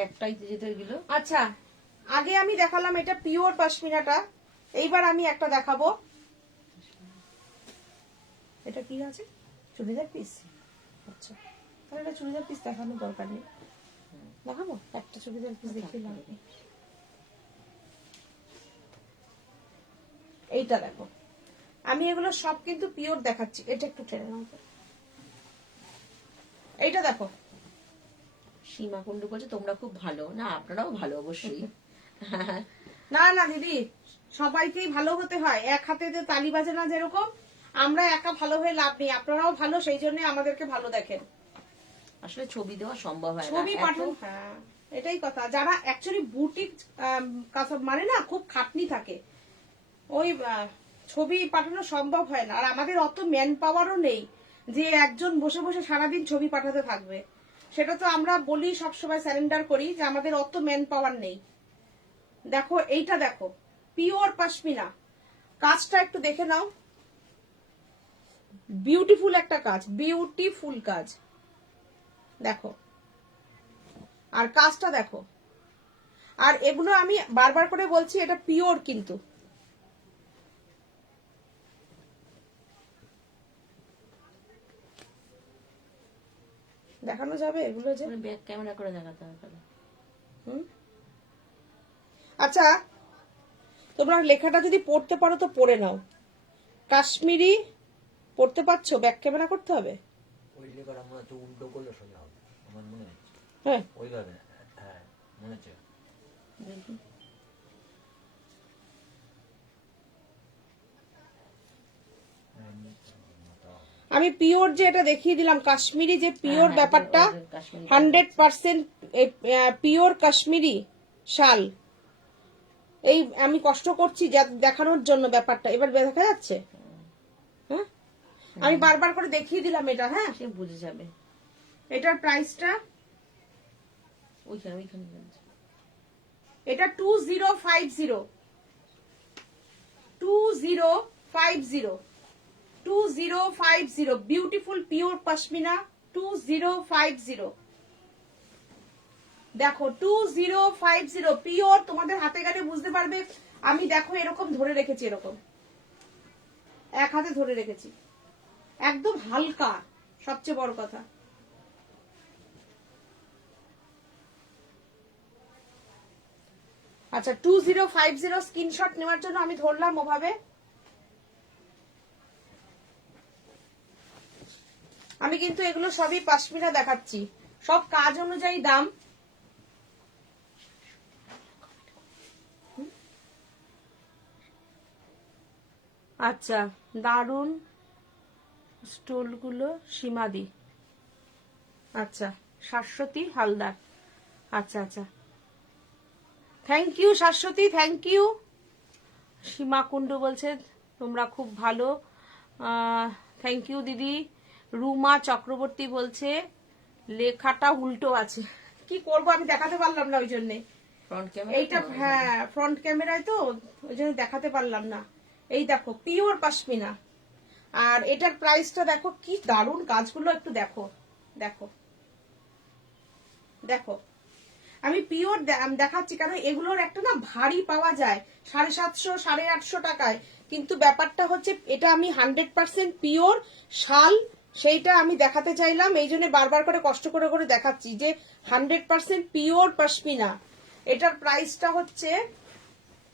একটাই যেতে গেল। আচ্ছা আগে আমি দেখালাম এটা পিওর পশমিনাটা, এইবার আমি একটা দেখাবো। এটা কি আছে? চুড়িদার পিস। আচ্ছা তাহলে এটা চুড়িদার পিস দেখানোর দরকার নেই, দেখাবো একটা চুড়িদার পিস দেখতে লাগবে। এইটা দেখো, আমি এগুলো সব কিন্তু পিওর দেখাচ্ছি। এটা একটু টেনে নাও। এইটা দেখো। সীমা কুন্ডু বলছে তোমরা খুব ভালো। না আপনারাও ভালো অবশ্যই। না না দিদি, সবাইকেই ভালো হতে হয়, এক হাতে যে তালি বাজে না যেরকম। আমরা একা ভালো হয়ে লাভ নেই, আপনারাও ভালো, সেই জন্য আমাদেরকে ভালো দেখেন। আসলে ছবি দেওয়া সম্ভব হয় না, ছবি পাঠান। হ্যাঁ এটাই কথা, যারা অ্যাকচুয়ালি বুটিক মানে না খুব খাটনি থাকে, ওই ছবি পাঠানো সম্ভব হয় না। আর আমাদের অত ম্যান পাওয়ারও নেই যে একজন বসে বসে সারাদিন ছবি পাঠাতে থাকবে। সেটা তো আমরা বলি সবসময়, স্যারেন্ডার করি যে আমাদের অত ম্যান পাওয়ার নেই। দেখো এইটা দেখো, পিওর পশমিনা, কাজটা একটু দেখে নাও, বিউটিফুল একটা কাজ, বিউটিফুল কাজ দেখো, আর কাজটা দেখো। আর এগুলো আমি বারবার করে বলছি এটা পিওর কিন্তু। দেখানো যাবে এগুলো যে ব্যাক ক্যামেরা করে দেখাতে হবে। আচ্ছা তোমরা লেখাটা যদি পড়তে পারো তো পড়ে নাও। কাশ্মীরি পড়তে পারছো? ব্যাক ক্যামেরা করতে হবে। ওই লেখাটা মনে হচ্ছে উল্টো করলে সোজা হবে আমার মনে হচ্ছে। হ্যাঁ ওইভাবে, হ্যাঁ মনে হচ্ছে। আমি পিওর যে এটা দেখিয়ে দিলাম, কাশ্মীরি যে পিওর ব্যাপারটা, 100% পিওর কাশ্মীরি শাল। এই আমি কষ্ট করছি দেখানোর জন্য ব্যাপারটা, এবার দেখা যাচ্ছে? হ্যাঁ আমি বারবার করে দেখিয়ে দিলাম এটা। হ্যাঁ সে বুঝে যাবে। এটার প্রাইসটা ওইখানে এটা 2050, 2050 বিউটিফুল পিওর পশমিনা 2050। দেখো 2050 পিওর, তোমাদের হাতে গেলে বুঝতে পারবে। আমি দেখো এরকম ধরে রেখেছি, এরকম এক হাতে ধরে রেখেছি, একদম হালকা, সবচেয়ে বড় কথা। আচ্ছা 2050 স্ক্রিনশট নেওয়ার জন্য আমি ধরলাম ওভাবে। আমি কিন্তু এগুলো সবই পশমিনা দেখাচ্ছি, সব কাজ অনুযায়ী দাম। আচ্ছা দারুন স্টোলগুলো সীমাদি, আচ্ছা শাশ্বতী হালদার, আচ্ছা আচ্ছা thank you Shashwati, thank you. Seema Kundu বলছে তোমরা খুব ভালো, থ্যাংক ইউ দিদি। রুমা চক্রবর্তী বলছে লেখাটা উল্টো আছে, কি করব আমি দেখাতে পারলাম না ওই জন্যে। এইটা হ্যাঁ ফ্রন্ট ক্যামেরায় তো ওই জন্য দেখাতে পারলাম না। এই দেখো পিওর পশমিনা, আর এটার প্রাইসটা দেখো, কি দারুণ কাজগুলো, একটু দেখো দেখো দেখো। আমি পিওর দেখাচ্ছি কারণ এগুলোর একটা না ভারী পাওয়া যায় 750 850 টাকায়, কিন্তু ব্যাপারটা হচ্ছে এটা আমি 100% পিওর শাল, সেইটা আমি দেখাতে চাইলাম, এই জন্য বারবার করে কষ্ট করে করে দেখাচ্ছি যে 100% পিওর পশমিনা। এটার প্রাইসটা হচ্ছে,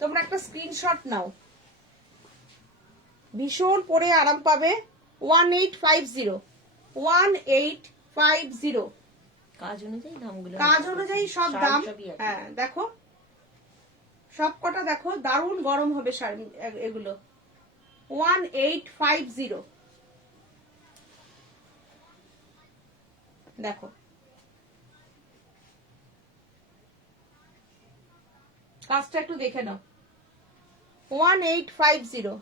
তোমরা একটা স্ক্রিনশট নাও, ভীষণ পরে আরাম পাবে। 1850, 1850 কাজ অনুযায়ী দামগুলো, কাজ অনুযায়ী সব দাম। হ্যাঁ দেখো সব কটা দেখো, দারুণ গরম হবে শাড়ি এগুলো। 1850 দেখো, কাজটা একটু দেখে নাও। 1850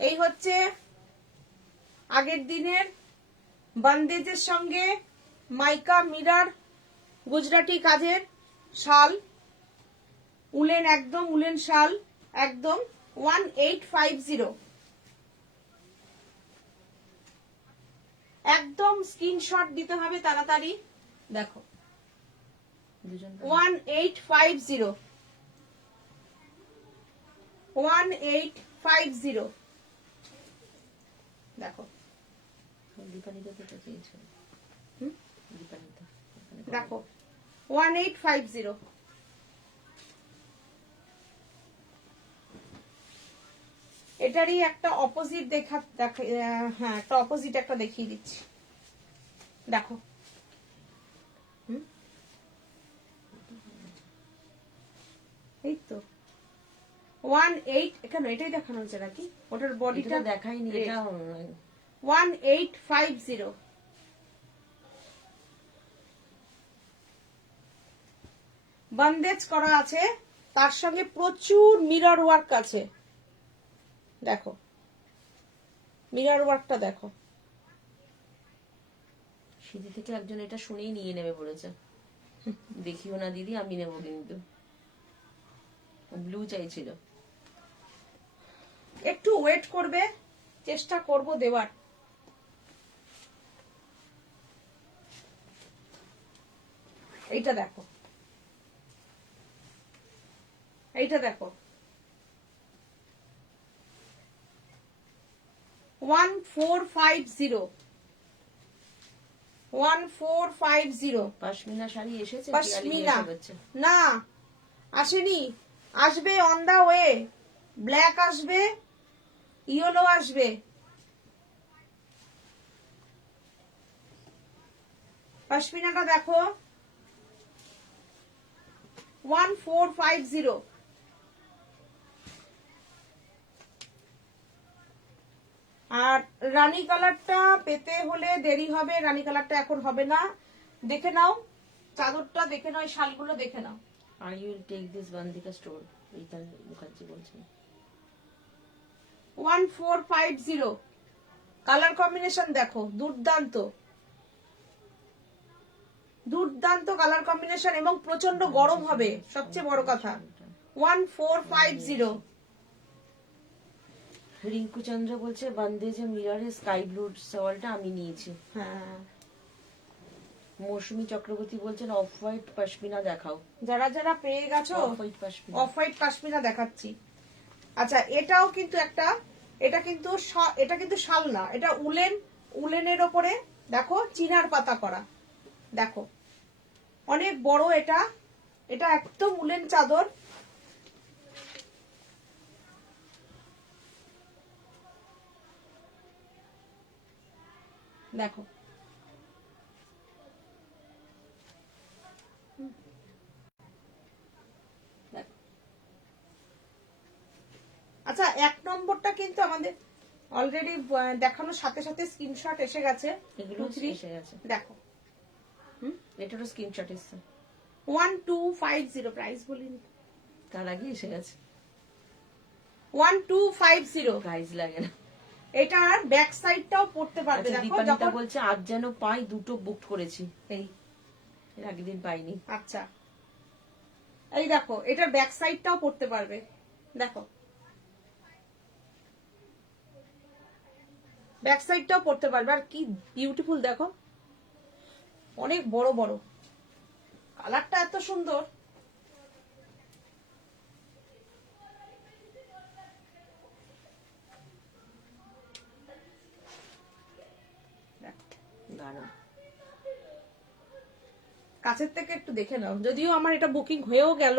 এই হচ্ছে আগের দিনের বান্দেজের সঙ্গে মাইকা মিরার গুজরাটি কাজের শাল, উলেন, একদম উলেন শাল, একদম 1850। একদম স্ক্রিনশট দিতে হবে তাড়াতাড়ি। দেখো 1850, 1850 দেখো। দেখো 1850। এটারই একটা অপোজিট হ্যাঁ একটা অপোজিট একটা দেখিয়ে দিচ্ছি, দেখো। এই তো 18 কেন এটাই দেখানো হচ্ছে নাকি, ওটার বডিটা দেখাইনি, এটা 1850। বন্দেজ করা আছে, তার সঙ্গে প্রচুর মিরর ওয়ার্ক আছে, দেখো মিরর ওয়ার্কটা দেখো। সিঁথি থেকে একজন এটা শুনেই নিয়ে নেবে বলেছে। দেখিও না দিদি, আমি নেবো কিন্তু। ব্লু চাইছিল। একটু ওয়েট করবে, চেষ্টা করব দেওয়ার। এইটা দেখো, এইটা দেখো, 1450, 1450। পাশমিনা শাড়ি এসেছে? পশমিনা পিয়ালি হচ্ছে। না, আসেনি, আসবে অন দা ওয়ে। ব্ল্যাক আসবে, ইয়েলো আসবে। পশমিনাটা দেখো, 1450। আর রানী কালারটা পেতে হলে দেরি হবে, রানী কালারটা এখন হবে না। দেখে নাও চাদরটা, দেখে নাও, এই শালগুলো দেখে নাও। Are you will take this বান্দিকা স্টোর, এইটা মুখার্জি বলছেন। 1450। কালার কম্বিনেশন দেখো, দুর্দান্ত, দুর্দান্ত কালার কম্বিনেশন, এবং প্রচন্ড গরম হবে, সবচেয়ে বড় কথা। 1450। রিঙ্কু চন্দ্র বলছে বান্দেজে মিররে স্কাই ব্লু শাওয়ালটা আমি নিয়েছি। হ্যাঁ, মৌসুমী চক্রবর্তী বলছেন অফ হোয়াইট পশমিনা দেখাও। যারা যারা পেয়ে গেছো, off white pashmina. Off white Kashmira দেখাচ্ছি। আচ্ছা, এটাও কিন্তু একটা, এটা কিন্তু শাল না, এটা উলেন, উলেনের ওপরে দেখো চিনার পাতা করা, দেখো অনেক বড় এটা, এটা একদম উলেন চাদর। দেখো, আচ্ছা, 1 নম্বরটা কিন্তু আমাদের অলরেডি দেখানোর সাথে সাথে স্ক্রিনশট এসে গেছে। এগুলো 2, 3 এসে গেছে। দেখো, এটারও স্ক্রিনশট এসছে। 1250 প্রাইস বলিনি, তার আগে এসে গেছে। 1250। প্রাইস লাগে না। এটার ব্যাক সাইডটাও পড়তে পারবে। আচ্ছা, দেখো দীপানিতা যখন বলছে আজ যেন পাই, দুটো বুক করেছি, এই, এর আগের দিন পাইনি। আচ্ছা, এই দেখো এটার ব্যাক সাইডটাও পড়তে পারবে, দেখো ব্যাক সাইডটাও পড়তে পারবে। আর কি বিউটিফুল দেখো, অনেক বড় বড়, কালারটা এত সুন্দর। দাঁড়া, কাছের থেকে একটু দেখে নাও, যদিও আমার এটা বুকিং হয়েও গেল,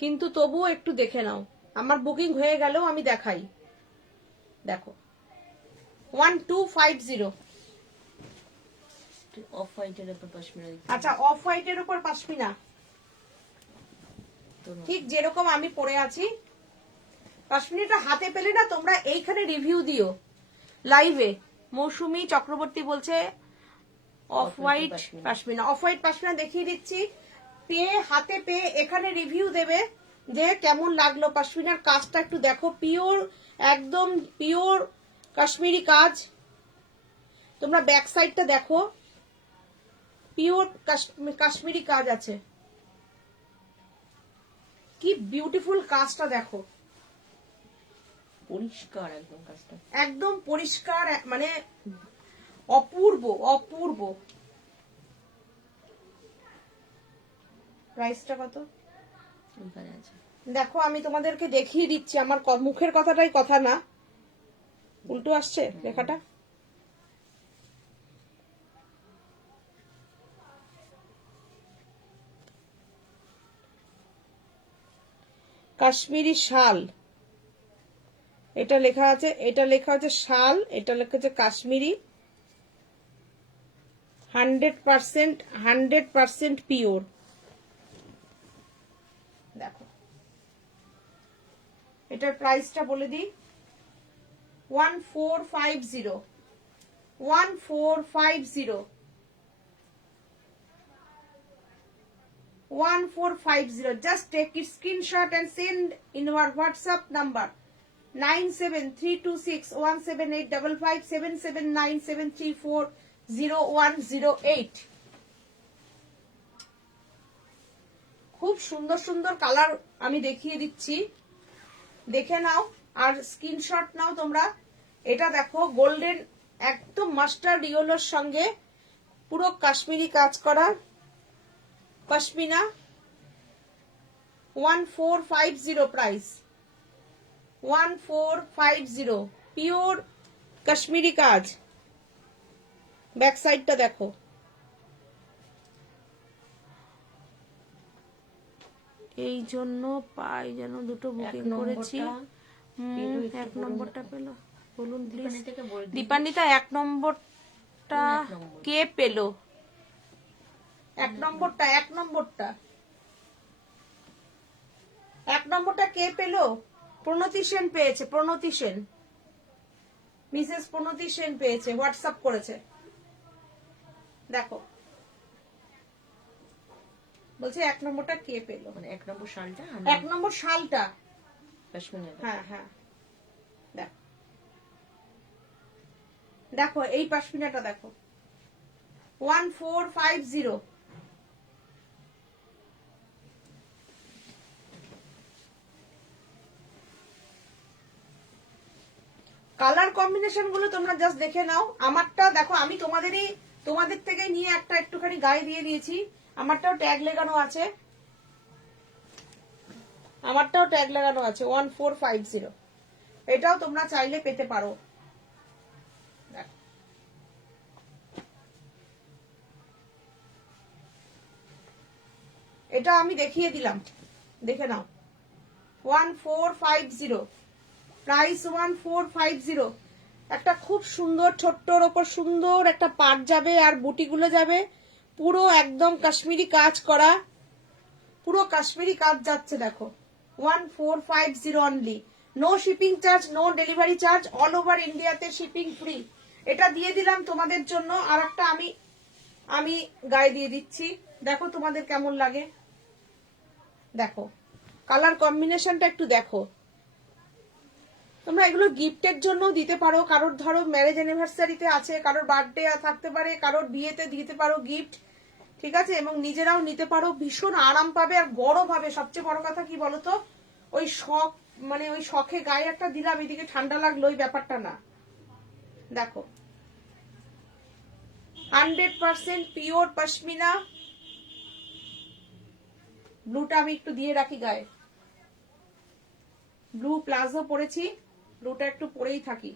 কিন্তু তবুও একটু দেখে নাও। আমার বুকিং হয়ে গেলেও আমি দেখাই, দেখো 1250। অফ হোয়াইটের উপর পশমিনা দিতে। আচ্ছা, অফ হোয়াইটের উপর পাশমিনা, ঠিক যেরকম আমি পরে আছি। পাশমিনাটা হাতে পেলে না তোমরা এইখানে রিভিউ দিও লাইভে। মৌসুমী চক্রবর্তী বলছে off white pashmina, off white pashmina দেখিয়ে দিচ্ছি। পেয়ে হাতে পেয়ে এখানে রিভিউ দেবে যে কেমন লাগলো। পাশমিনার কাজটা একটু দেখো, পিওর, একদম পিওর কাশ্মীরি কাজ। তোমরা ব্যাক সাইডটা দেখো, পিওর কাশ্মীরি কাজ আছে, কি বিউটিফুল কাজটা দেখো, পরিষ্কার একদম কাজটা, একদম পরিষ্কার, মানে অপূর্ব অপূর্ব। প্রাইসটা কত ওখানে আছে। দেখো, আমি তোমাদেরকে দেখিয়ে দিচ্ছি, আমার মুখের কথাটাই কথা না, উল্টো আসছে লেখাটা। কাশ্মীরি শাল, এটা লেখা আছে, এটা লেখা আছে শাল, এটা লেখা আছে কাশ্মীরি, 100% পিওর। দেখো, এটার প্রাইসটা বলে দিই, 1450, 1450, 1450. Just take a screenshot and send in our WhatsApp number 9732617855 7797343 0108। খুব সুন্দর সুন্দর কালার আমি দেখিয়ে দিচ্ছি, দেখে নাও আর স্ক্রিনশট নাও তোমরা। এটা দেখো গোল্ডেন একদম মাস্টার্ড ইয়েলোর সঙ্গে পুরো কাশ্মীরি কাজ করা পশমিনা, 1450 প্রাইস, 1450 পিওর কাশ্মীরি কাজ। ব্যাক সাইডটা দেখো, এই জন্য পাই যেন দুটো বুকিং করেছি। এক নম্বরটা পেলো বলুন প্লিজ। দীপান্বিতা এক নম্বরটা কে পেলো? এক নম্বরটা কে পেলো? প্রণতি সেন পেয়েছে, প্রণতি সেন, মিসেস প্রণতি সেন পেয়েছে, হোয়াটসঅ্যাপ করেছে। দেখো বলছে এক নম্বরটা কে পেলো, মানে 1 নম্বর শালটা, এক নম্বর শালটা। পশমিনা। হ্যাঁ হ্যাঁ, দেখো দেখো এই পশমিনাটা দেখো, 1450। কালার কম্বিনেশন গুলো তোমরা জাস্ট দেখে নাও। আমারটা দেখো, আমি তোমাদের থেকে নিয়ে একটা একটুখানি গায়ে দিয়ে দিয়েছি। আমারটাও ট্যাগ লাগানো আছে, 1450। এটাও তোমরা চাইলে পেতে পারো। এটা আমি দেখিয়ে দিলাম, দেখে নাও, 1450 প্রাইস, 1450। একটা খুব সুন্দর ছোট্টর ওপর সুন্দর একটা পাট যাবে আর বুটিগুলো যাবে, পুরো একদম কাশ্মীরি কাজ করা, পুরো কাশ্মীরি কাজ যাচ্ছে দেখো, 1450 only. No shipping charge, no delivery charge, all over ইন্ডিয়াতে শিপিং ফ্রি। এটা দিয়ে দিলাম তোমাদের জন্য। আর একটা আমি গায়ে দিয়ে দিচ্ছি, দেখো তোমাদের কেমন লাগে। দেখো কালার কম্বিনেশনটা একটু দেখো। তোমরা এগুলো গিফটের জন্য দিতে পারো, কারোর ধরো ম্যারেজ অ্যানিভার্সারিতে আছে, কারোর বার্থডে থাকতে পারে, কারোর বিয়েতে দিতে পারো গিফট, ঠিক আছে, এবং নিজেরাও নিতে পারো। ভীষণ আরাম পাবে আর গরম হবে। সবচেয়ে বড় কথা কি বলতো, ওই শখ মানে ওই শখে গায়ে একটা দিলাম এদিকে ঠান্ডা লাগলো, ওই ব্যাপারটা না। দেখো 100% পিওর পশমিনা। ব্লুটা আমি একটু দিয়ে রাখি গায়ে, ব্লু প্লাজো পরেছি, ব্লুটা একটু পরেই থাকি।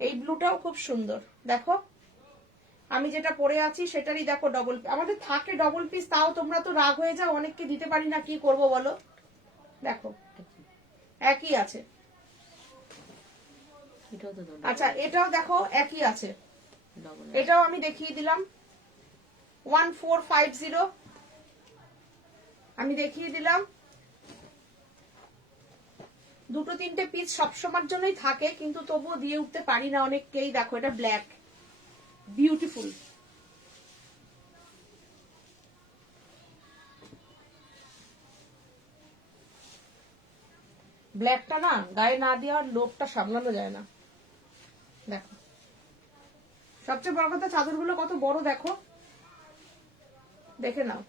এই ব্লুটাও খুব সুন্দর, দেখো আমি যেটা পরে আছি সেটারই দেখো ডবল, আমাদের থাকে ডবল পিস, তাও তোমরা তো রাগ হয়ে যাও, অনেককে দিতে পারি না, কি করব বলো। দেখো একই আছে। আচ্ছা এটাও দেখো একই আছে, এটাও আমি দেখিয়ে দিলাম, 1450 আমি দেখিয়ে দিলাম। দুটো তিনটে পিস সবসময়ের জন্যই থাকে, কিন্তু তবুও দিয়ে উঠতে পারি না অনেককেই। দেখো এটা ব্ল্যাক, বিউটিফুল। ব্ল্যাকটা না গায়ে না দেওয়ার লোকটা সামলানো যায় না। দেখো সবচেয়ে বড় কথা চাদরগুলো কত বড় দেখো, দেখে নাও।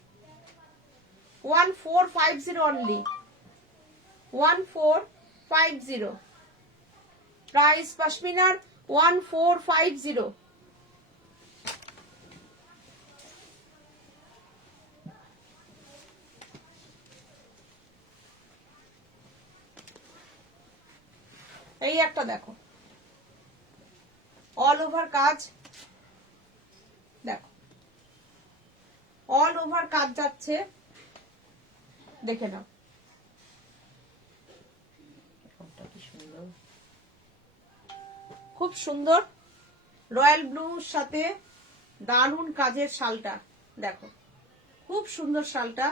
1450 অনলি, 1450 প্রাইস পশমিনার, 1450। এই একটা দেখো অল ওভার কাজ, দেখো অল ওভার কাজ যাচ্ছে, দেখে নাও। খুব সুন্দর রয়্যাল ব্লুর সাথে দারুন কাজের শালটা, দেখো খুব সুন্দর শালটা।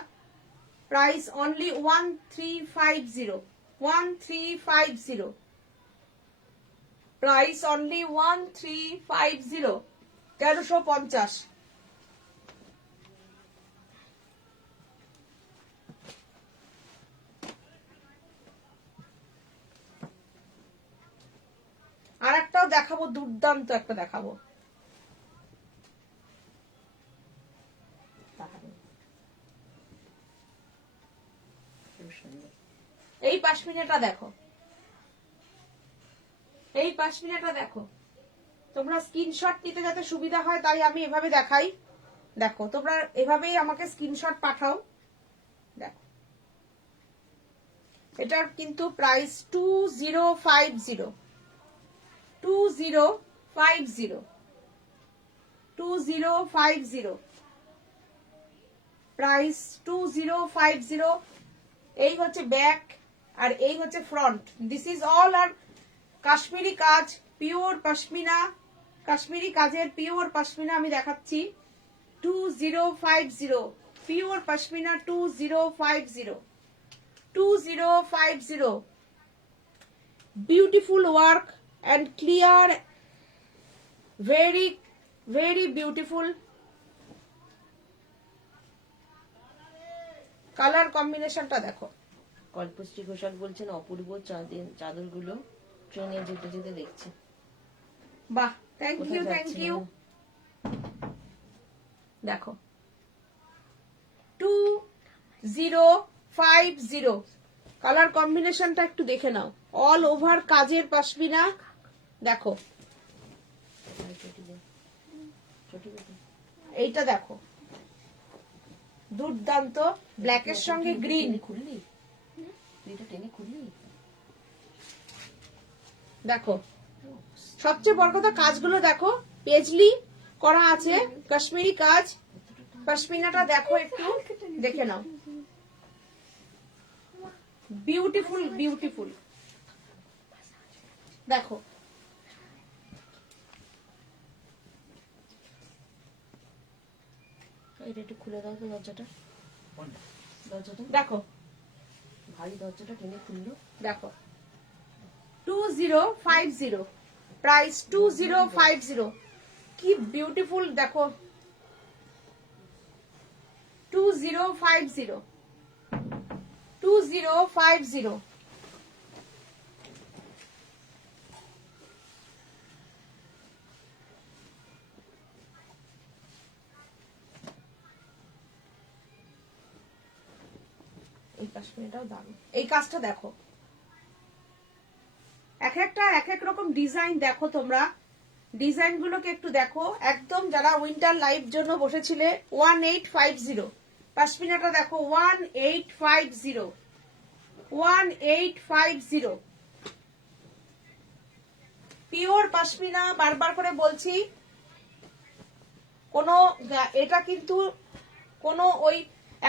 Price only 1350, 1350 price only 1350, 1350। আর একটাও দেখাবো দুর্দান্ত একটা দেখাবো। তাহলে খুব সুন্দর। এই পাশমিনাটা দেখো, এই পাশমিনাটা দেখো। তোমরা স্ক্রিনশট নিতে যাতে সুবিধা হয় তাই আমি এভাবে দেখাই। দেখো তোমরা এভাবেই আমাকে স্ক্রিনশট পাঠাও। দেখো এটার কিন্তু প্রাইস 2050, 2050, 2050, প্রাইস 2050। এই হচ্ছে ব্যাক আর এই হচ্ছে ফ্রন্ট। দিস ইজ অল আর কাশ্মীরি কাজ, পিওর পশমিনা, কাশ্মীরি কাজের পিওর পশমিনা আমি দেখাচ্ছি। 2050, pure pashmina 2050, 2050, beautiful work and clear, very very beautiful colour কম্বিনেশনটা দেখো। কল্পশ্রী ঘোষাল বলছেন অপূর্ব চাদরগুলো ট্রেনে যেতে যেতে দেখছে। বাহ, থ্যাংক কোথায় ইউ, থ্যাংক যাচ্ছে ইউ। বলো? দেখো 2050, কালার কম্বিনেশনটা একটু দেখে নাও। অল ওভার কাজের পশমিনা দেখো। এইটা দেখো দুর্দান্ত, ব্ল্যাকের সঙ্গে গ্রিন। খুললি এটা টেনে খুললি? দেখো সবচেয়ে বড় কথা কাজগুলো দেখো, পেজলি করা আছে, কাশ্মীরি কাজ। পশমিনাটা দেখো, একটু দেখে নাও। বিউটিফুল বিউটিফুল দেখো। এটা একটু খুলে দাও তো দরজাটা, কোনটা? দরজাটা দেখো ভারী, দরজাটা টেনে খুললো। দেখো 2050, প্রাইস 2050। কি বিউটিফুল দেখো, 2050, 2050। এই কাশ্মীরটাও দারুণ। এই কাজটা দেখো, এক একটা এক এক রকম ডিজাইন দেখো। তোমরা ডিজাইন গুলোকে একটু দেখো। একদম যারা উইন্টার লাইভ জন্য বসেছিলে 1850, পশমিনাটা দেখো 1850, 1850, পিওর পশমিনা। বারবার করে বলছি, কোনো এটা কিন্তু কোনো ওই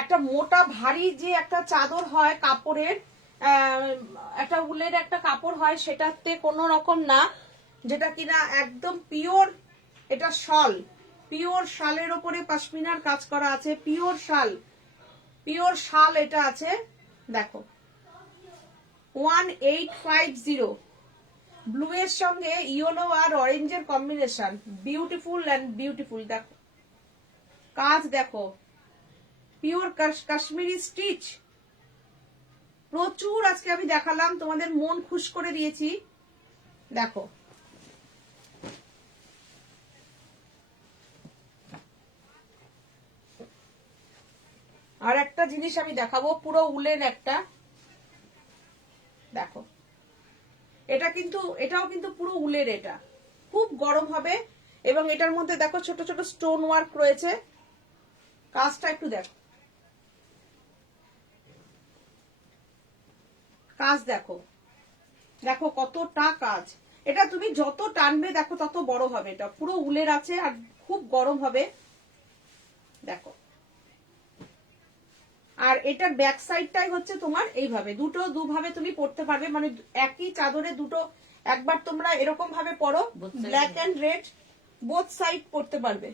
একটা মোটা ভারী যে একটা চাদর হয় কাপড়ের, একটা উলের একটা কাপড় হয়, সেটাতে কোনো রকম না, যেটা কিনা একদম পিওর। এটা শাল, পিওর শালের ওপরে পশমিনার কাজ করা আছে, পিওর শাল, পিওর শাল এটা আছে। দেখো 1850, ব্লু এর সঙ্গে ইয়েলো আর অরেঞ্জের কম্বিনেশন, বিউটিফুল এন্ড বিউটিফুল। দেখো কাজ দেখো, পিওর কাশ্মীরি স্টিচ। প্রচুর আজকে আমি দেখালাম, তোমাদের মন খুশ করে দিয়েছি। দেখো আর একটা জিনিস আমি দেখাবো, পুরো উলেন একটা। দেখো এটা কিন্তু, এটাও কিন্তু পুরো উলের, এটা খুব গরম হবে। এবং এটার মধ্যে দেখো ছোট ছোট স্টোন ওয়ার্ক রয়েছে। কাজটা একটু দেখো, কাজ দেখো, দেখো কতটা কাজ। এটা তুমি যত টানবে দেখো তত বড় হবে। এটা পুরো উলের আছে আর খুব গরম হবে। দেখো আর এটার ব্যাক সাইডটাই হচ্ছে তোমার এইভাবে, দুভাবে তুমি পরতে পারবে। মানে একই চাদরে দুটো, একবার তোমরা এরকম ভাবে পরো, black and red both side পরতে পারবে।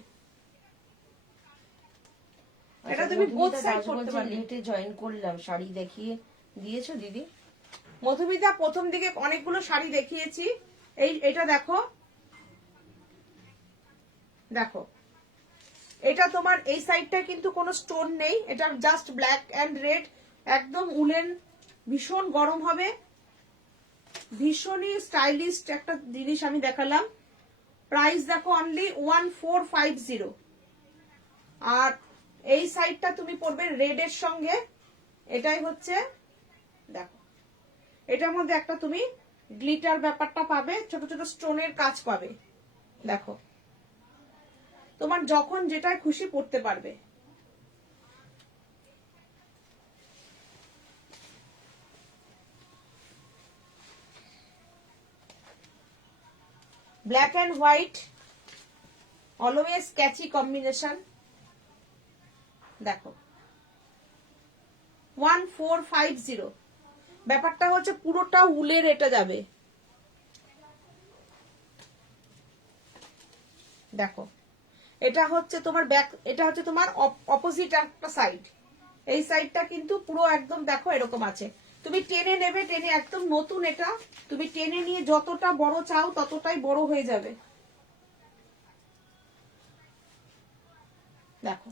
এটা তুমি বোথ সাইড পরতে পারবে। লেটে জয়েন করলাম, শাড়ি দেখিয়ে দিয়েছো দিদি? মধুমিতা প্রথম দিকে অনেকগুলো শাড়ি দেখিয়েছি। এটা দেখো, দেখো এটা তোমার এই সাইডটা কিন্তু কোনো স্টোন নেই, এটা জাস্ট ব্ল্যাক এন্ড রেড, একদম উলেন, ভীষণ গরম হবে, ভীষণই স্টাইলিশ একটা জিনিস আমি দেখালাম। প্রাইস দেখো অনলি 1450। আর এই সাইডটা তুমি পরবে রেড এর সঙ্গে, এটাই হচ্ছে দেখো, এটার মধ্যে একটা তুমি গ্লিটার ব্যাপারটা পাবে, ছোট ছোট স্টোনের কাজ পাবে। দেখো তোমার যখন যেটাই খুশি পড়তে পারবে। Black and white, always catchy combination. দেখো 1450। ব্যাপারটা হচ্ছে পুরোটা উলের এটা যাবে। দেখো এটা হচ্ছে তোমার ব্যাক, এটা হচ্ছে তোমার অপোজিট একটা সাইড। এই সাইডটা কিন্তু পুরো একদম দেখো এরকম আছে। তুমি টেনে নেবে, টেনে একদম নতুন, এটা তুমি টেনে নিয়ে যতটা বড় চাও ততটাই বড় হয়ে যাবে। দেখো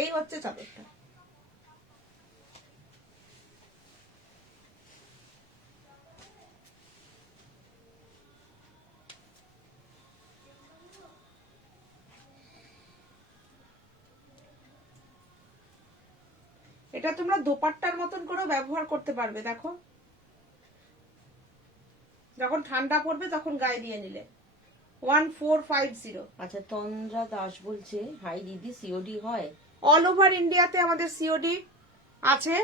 এই হচ্ছে চাদরটা। এটা তোমরা দোপাট্টার মতন করে ব্যবহার করতে পারবে। দেখো যখন ঠান্ডা পড়বে তখন গায়ে দিয়ে নিলে। 1450। আচ্ছা, তন্দ্রা দাস বলছে, হাই দিদি, সিওডি হয়? অল ওভার ইন্ডিয়াতে আমাদের সিওডি আছে,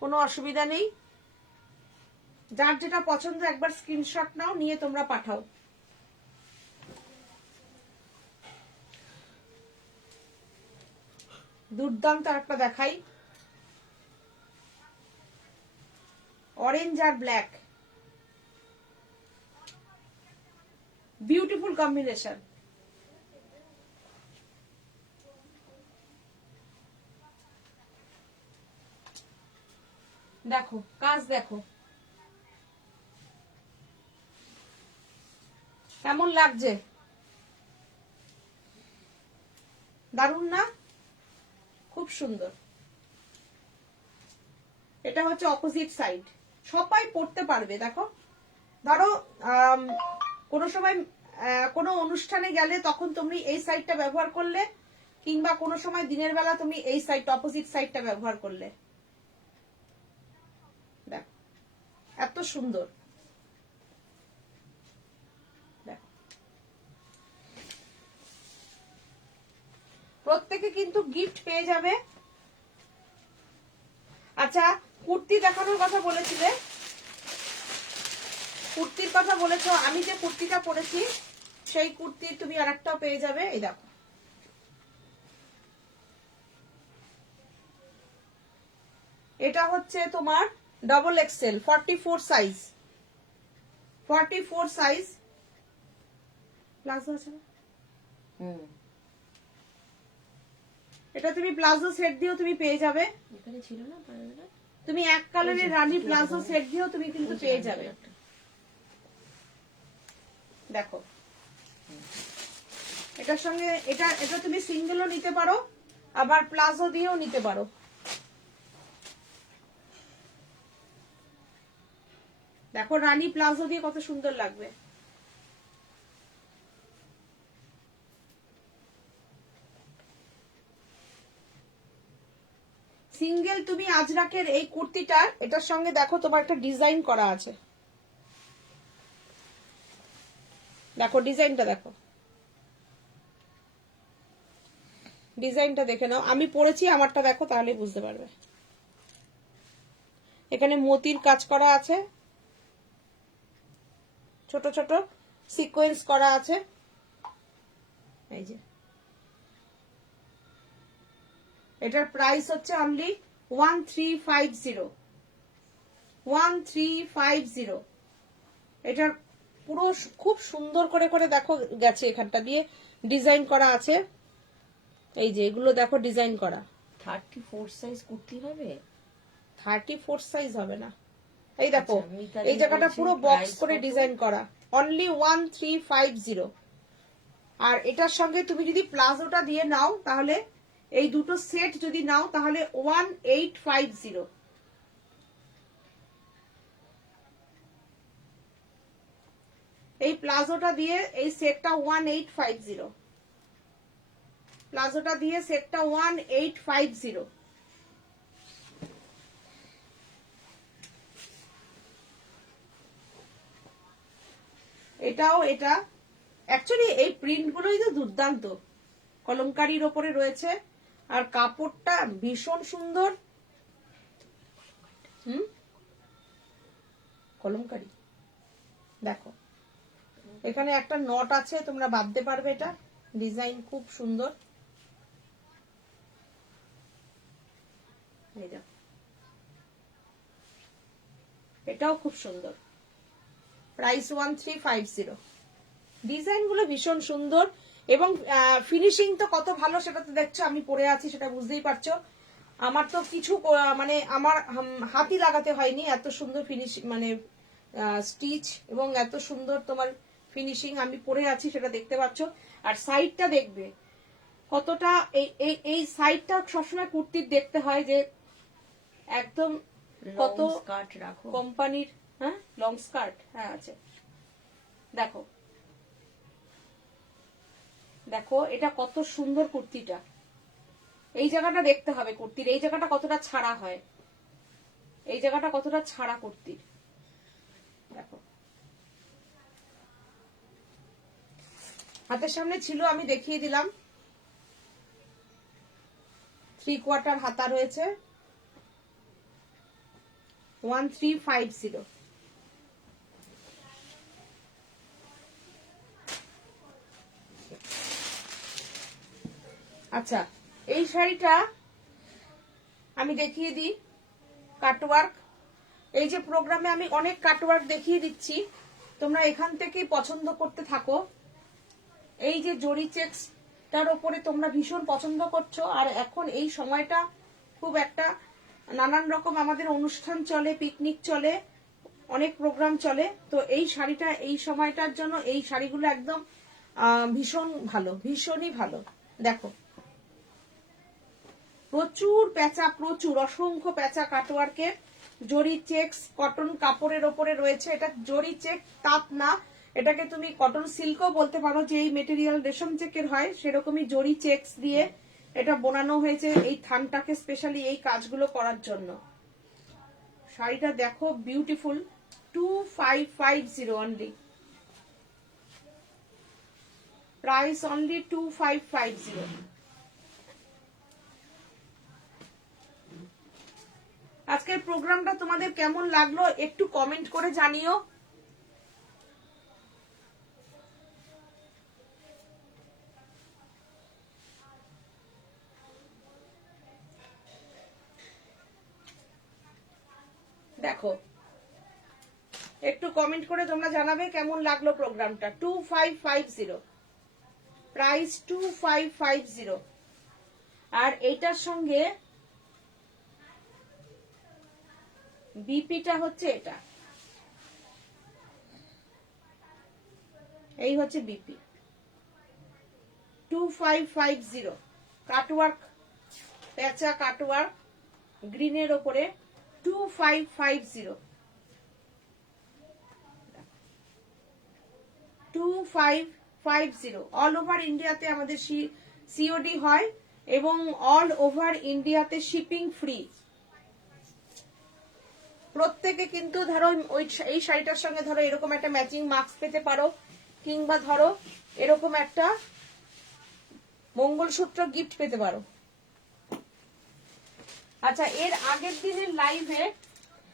কোনো অসুবিধা নেই। যার যেটা পছন্দ একবার স্ক্রিনশট নাও, নিয়ে তোমরা পাঠাও। দুর্দান্ত একটা দেখাই, অরেঞ্জ আর ব্ল্যাক, বিউটিফুল কম্বিনেশন। দেখো কাজ দেখো কেমন লাগছে, দারুণ না? খুব সুন্দর। এটা হচ্ছে অপোজিট সাইড, সবাই পড়তে পারবে। দেখো ধরো কোনো সময় কোনো অনুষ্ঠানে গেলে তখন তুমি এই সাইডটা ব্যবহার করলে, কিংবা কোনো সময় দিনের বেলা তুমি এই সাইডটা, অপোজিট সাইডটা ব্যবহার করলে। দেখো এত সুন্দর। দেখো প্রত্যেকে কিন্তু গিফট পেয়ে যাবে। আচ্ছা, কুর্তি দেখানোর কথা বলেছিলে, কুর্তির কথা বলেছো, আমি যে কুর্তিটা পরেছি সেই কুর্তি তুমি আরেকটাও পেয়ে যাবে। এই দেখো এটা হচ্ছে তোমার double XL, 44 size, 44 size. Palazzo আছে না? এটা তুমি প্লাজো সেট দিয়েও তুমি পেয়ে যাবে। এখানে ছিল না পায়জামাটা? তুমি এক কালারের রানী প্লাজো সেট দিয়েও তুমি কিন্তু পেয়ে যাবে। দেখো এটার সঙ্গে এটা এটা তুমি সিঙ্গেলও নিতে পারো, আবার প্লাজো দিয়েও নিতে পারো। দেখো রানী প্লাজো দিয়ে কত সুন্দর লাগবে। সিঙ্গেল তুমি আজরাকের এই কুর্তিটার, এটার সঙ্গে দেখো তোমার একটা ডিজাইন করা আছে। দেখো ডিজাইনটা, দেখো ডিজাইনটা দেখে নাও। আমি পরেছি, আমারটা দেখো তাহলে বুঝতে পারবে। এখানে মতির কাজ করা আছে, ছোট ছোট সিকোয়েন্স করা আছে। এই যে এটার প্রাইস হচ্ছে অনলি 1350। 1350। এটার পুরো খুব সুন্দর করে করে দেখো গেছে, এখানটা দিয়ে ডিজাইন করা আছে। এই যে এগুলো দেখো ডিজাইন করা। 34 সাইজ কুর্তি হবে? 34 সাইজ হবে না। এই দেখো আচ্ছা, মিতালি এই জায়গাটা বলছেন পুরো বক্স price করে কত? ডিজাইন করা, অনলি 1350। আর এটার সঙ্গে তুমি যদি প্লাজোটা দিয়ে নাও, তাহলে এই দুটো সেট যদি নাও তাহলে 1850। এই প্লাজোটা দিয়ে এই সেটটা 1850, প্লাজোটা দিয়ে সেটটা 1850। এটাও এটা অ্যাকচুয়ালি এই প্রিন্ট গুলোই তো দুর্দান্ত, কলমকারীর ওপরে রয়েছে আর কাপড়টা ভীষণ সুন্দর। কলমকারী দেখো, এখানে একটা নট আছে, তোমরা বাঁধতে পারবে, এটা ডিজাইন খুব সুন্দর। এটাও খুব সুন্দর, প্রাইস 1350। ডিজাইন গুলো ভীষণ সুন্দর এবং ফিনিশিং তো কত ভালো সেটা তো দেখছো, আমি পরে আছি সেটা বুঝতেই পারছো। আমার তো কিছু মানে আমার হাতই লাগাতে হয়নি, এত সুন্দর ফিনিশিং মানে স্টিচ এবং এত সুন্দর তোমার ফিনিশিং, আমি পরে আছি সেটা দেখতে পাচ্ছ। আর সাইডটা দেখবে কতটা, এই সাইডটা সবসময় কুর্তির দেখতে হয় যে একদম কত স্কার্ট রাখো কোম্পানির। হ্যাঁ লং স্কার্ট, হ্যাঁ আছে। দেখো দেখো এটা কত সুন্দর কুর্তিটা, এই জায়গাটা দেখতে হবে কুর্তির, এই জায়গাটা কতটা ছাড়া হয়, এই জায়গাটা কতটা ছাড়া কুর্তির। দেখো হাতের সামনে ছিল, আমি দেখিয়ে দিলাম। 3/4 হাতা রয়েছে, 1350। আচ্ছা এই শাড়িটা আমি দেখিয়ে দিই, কাটওয়ার্ক। এই যে প্রোগ্রামে আমি অনেক কাটওয়ার্ক দেখিয়ে দিচ্ছি, তোমরা এখান থেকেই পছন্দ করতে থাকো। এই যে জরি চেক্সটার ওপরে তোমরা ভীষণ পছন্দ করছো, আর এখন এই সময়টা খুব একটা নানান রকম আমাদের অনুষ্ঠান চলে, পিকনিক চলে, অনেক প্রোগ্রাম চলে, তো এই শাড়িটা এই সময়টার জন্য এই শাড়িগুলো একদম ভীষণ ভালো, ভীষণই ভালো। দেখো প্রচুর প্যাঁচা, প্রচুর অসংখ্য প্যাঁচা কাটওয়ার্কের, জরি চেক্স কটন কাপড়ের ওপরে রয়েছে। এটা জরি চেক তাঁত না, এটাকে তুমি কটন সিল্কও বলতে পারো, যে এই মেটেরিয়াল রেশম চেকের হয় সেরকমই জরি চেক্স দিয়ে এটা বোনানো হয়েছে এই থানটাকে স্পেশালি এই কাজগুলো করার জন্য। শাড়িটা দেখো বিউটিফুল, 2550 অনলি, প্রাইস অনলি 2550। আজকের প্রোগ্রামটা তোমাদের কেমন লাগলো একটু কমেন্ট করে জানিও। দেখো একটু কমেন্ট করে তোমরা জানাবে কেমন লাগলো প্রোগ্রামটা। 2550, প্রাইস 2550। আর এইটার সঙ্গে বিপিটা হচ্ছে এটা, এই হচ্ছে বিপি 2550, কাটওয়ার্ক পেঁচা কাটওয়ার্ক গ্রিনের ওপরে 2550, 2550। অল ওভার ইন্ডিয়াতে আমাদের সিওডি হয় এবং অল ওভার ইন্ডিয়াতে শিপিং ফ্রি। প্রত্যেকে কিন্তু ধরো এই শাড়িটার সঙ্গে ধরো এরকম একটা ম্যাচিং মাস্ক পেতে পারো, কিংবা ধরো এরকম একটা মঙ্গলসূত্র গিফট পেতে পারো। আচ্ছা এর আগের দিনের লাইভে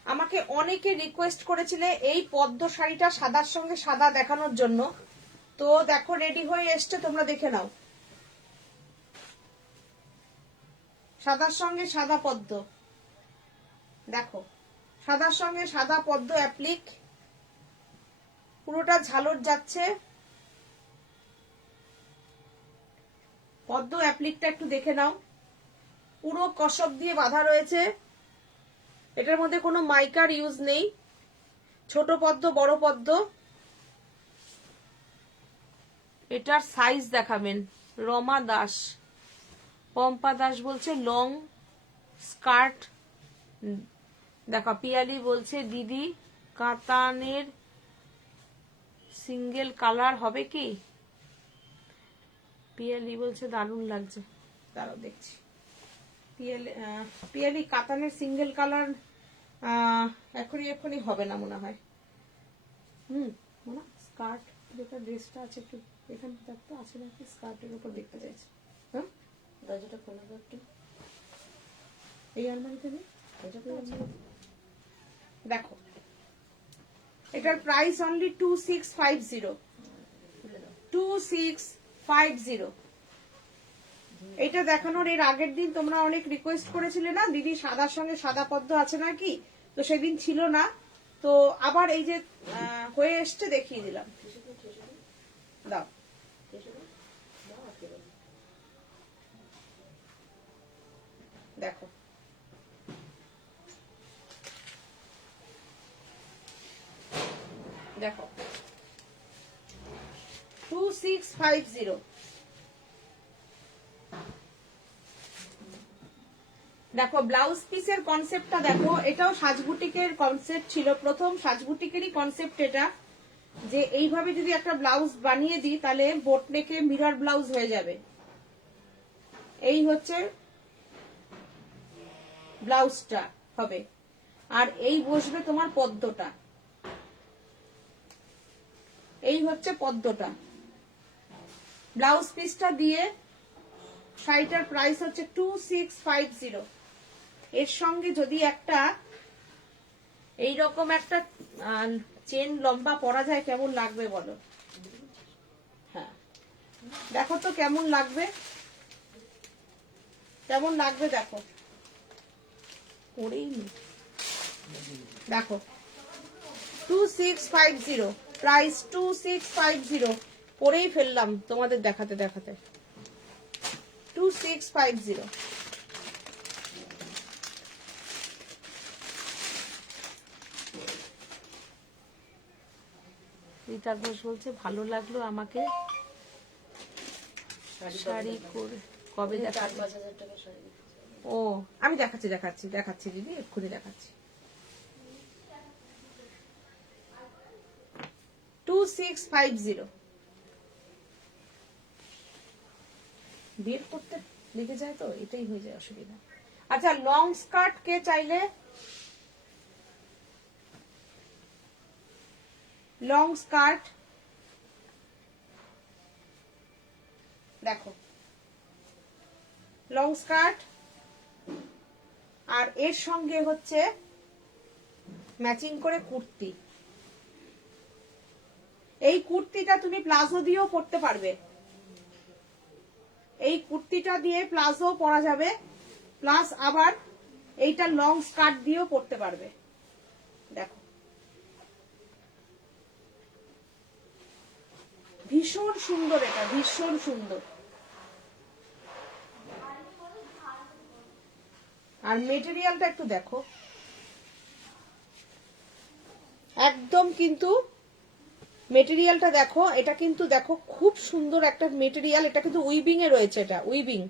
আমাকে অনেকে রিকোয়েস্ট করেছিলে এই পদ্ম শাড়িটা সাদার সঙ্গে সাদা দেখানোর জন্য, তো দেখো রেডি হয়ে এসছে, তোমরা দেখে নাও। সাদার সঙ্গে সাদা পদ্ম, দেখো সাদার সঙ্গে সাদা পদ্ম অ্যাপ্লিক, পুরোটা ঝালর যাচ্ছে। পদ্ম অ্যাপ্লিকটা একটু দেখে নাও, পুরো কসব দিয়ে বাঁধা রয়েছে, এটার মধ্যে কোনো মাইকার ইউজ নেই, ছোট পদ্ম বড় পদ্ম। এটার সাইজ দেখাবেন রমা দাস, পম্পা দাস বলছে লং স্কার্ট দেখা, পিয়ালি বলছে দিদি কাতানের সিঙ্গেল কালার হবে কি? পিয়ালি বলছে দারুণ লাগছে, দাঁড়াও দেখছি। পিয়ালি কাতানের সিঙ্গেল কালার এখনই হবে না মনে হয়। স্কার্ট যেটা ড্রেসটা আছে একটু এখানে দেখতে আছে নাকি, স্কার্টের উপর দেখতে চাইছে। হ্যাঁ, দরজাটা খোলা দাও একটু। এই আলমারিতে নেই? এটা তো আছে। দেখো, এটার প্রাইস অনলি 2650। খুলে দাও। 2650। এটা দেখানোর এর আগের দিন তোমরা অনেক রিকোয়েস্ট করেছিলে না, দিদি সাদার সঙ্গে সাদা পদ্ম আছে নাকি, তো সেদিন ছিল না, তো আবার এই যে হয়ে এসছে দেখিয়ে দিলাম। দাও, দেখো দেখো 2650। দেখো ব্লাউজ পিসের কনসেপ্টটা দেখো, এটাও সাজবুটিকের কনসেপ্ট ছিল, প্রথম সাজবুটিকেরই কনসেপ্ট এটা, যে এইভাবে যদি একটা ব্লাউজ বানিয়ে দিই তাহলে বোট নেকে মিরর ব্লাউজ হয়ে যাবে। এই হচ্ছে ব্লাউজটা হবে, আর এই বসবে তোমার পদ্মটা, এই হচ্ছে পদ্মটা। ব্লাউজ পিসটা দিয়ে শাড়িটার প্রাইস হচ্ছে 2650। এর সঙ্গে যদি একটা এইরকম একটা চেন লম্বা পরা যায় কেমন লাগবে বলো? হ্যাঁ, দেখো তো কেমন লাগবে, কেমন লাগবে দেখো, পরেই নি। দেখো 2650, প্রাইস 2650, পরেই ফেললাম তোমাদের দেখাতে দেখাতে। 2650। রীতা ঘোষ বলছে ভালো লাগলো আমাকে শাড়ি করে কবে দেখা। 4-5 হাজার টাকা শাড়ি দিতে চাই। ও আমি দেখাচ্ছি দেখাচ্ছি দেখাচ্ছি দিদি, এক্ষুনি দেখাচ্ছি। 2650 বের করতে লেগে যায় তো, এটাই হয়ে যায় অসুবিধা। আচ্ছা, লং স্কার্ট কে চাইলে, লং স্কার্ট দেখো, লং স্কার্ট আর এর সঙ্গে হচ্ছে ম্যাচিং করে কুর্তি। এই কুর্তিটা তুমি প্লাজো দিয়েও পরতে পারবে, এই কুর্তিটা দিয়ে প্লাজো পরা যাবে, প্লাস আবার এইটা লং স্কার্ট দিয়েও পরতে পারবে। দেখো ভীষণ সুন্দর, এটা ভীষণ সুন্দর। আর মেটেরিয়ালটা একটু দেখো, একদম কিন্তু মেটেরিয়ালটা দেখো, এটা কিন্তু দেখো খুব সুন্দর একটা মেটেরিয়াল, এটা কিন্তু উইভিং এ রয়েছে, এটা উইভিং,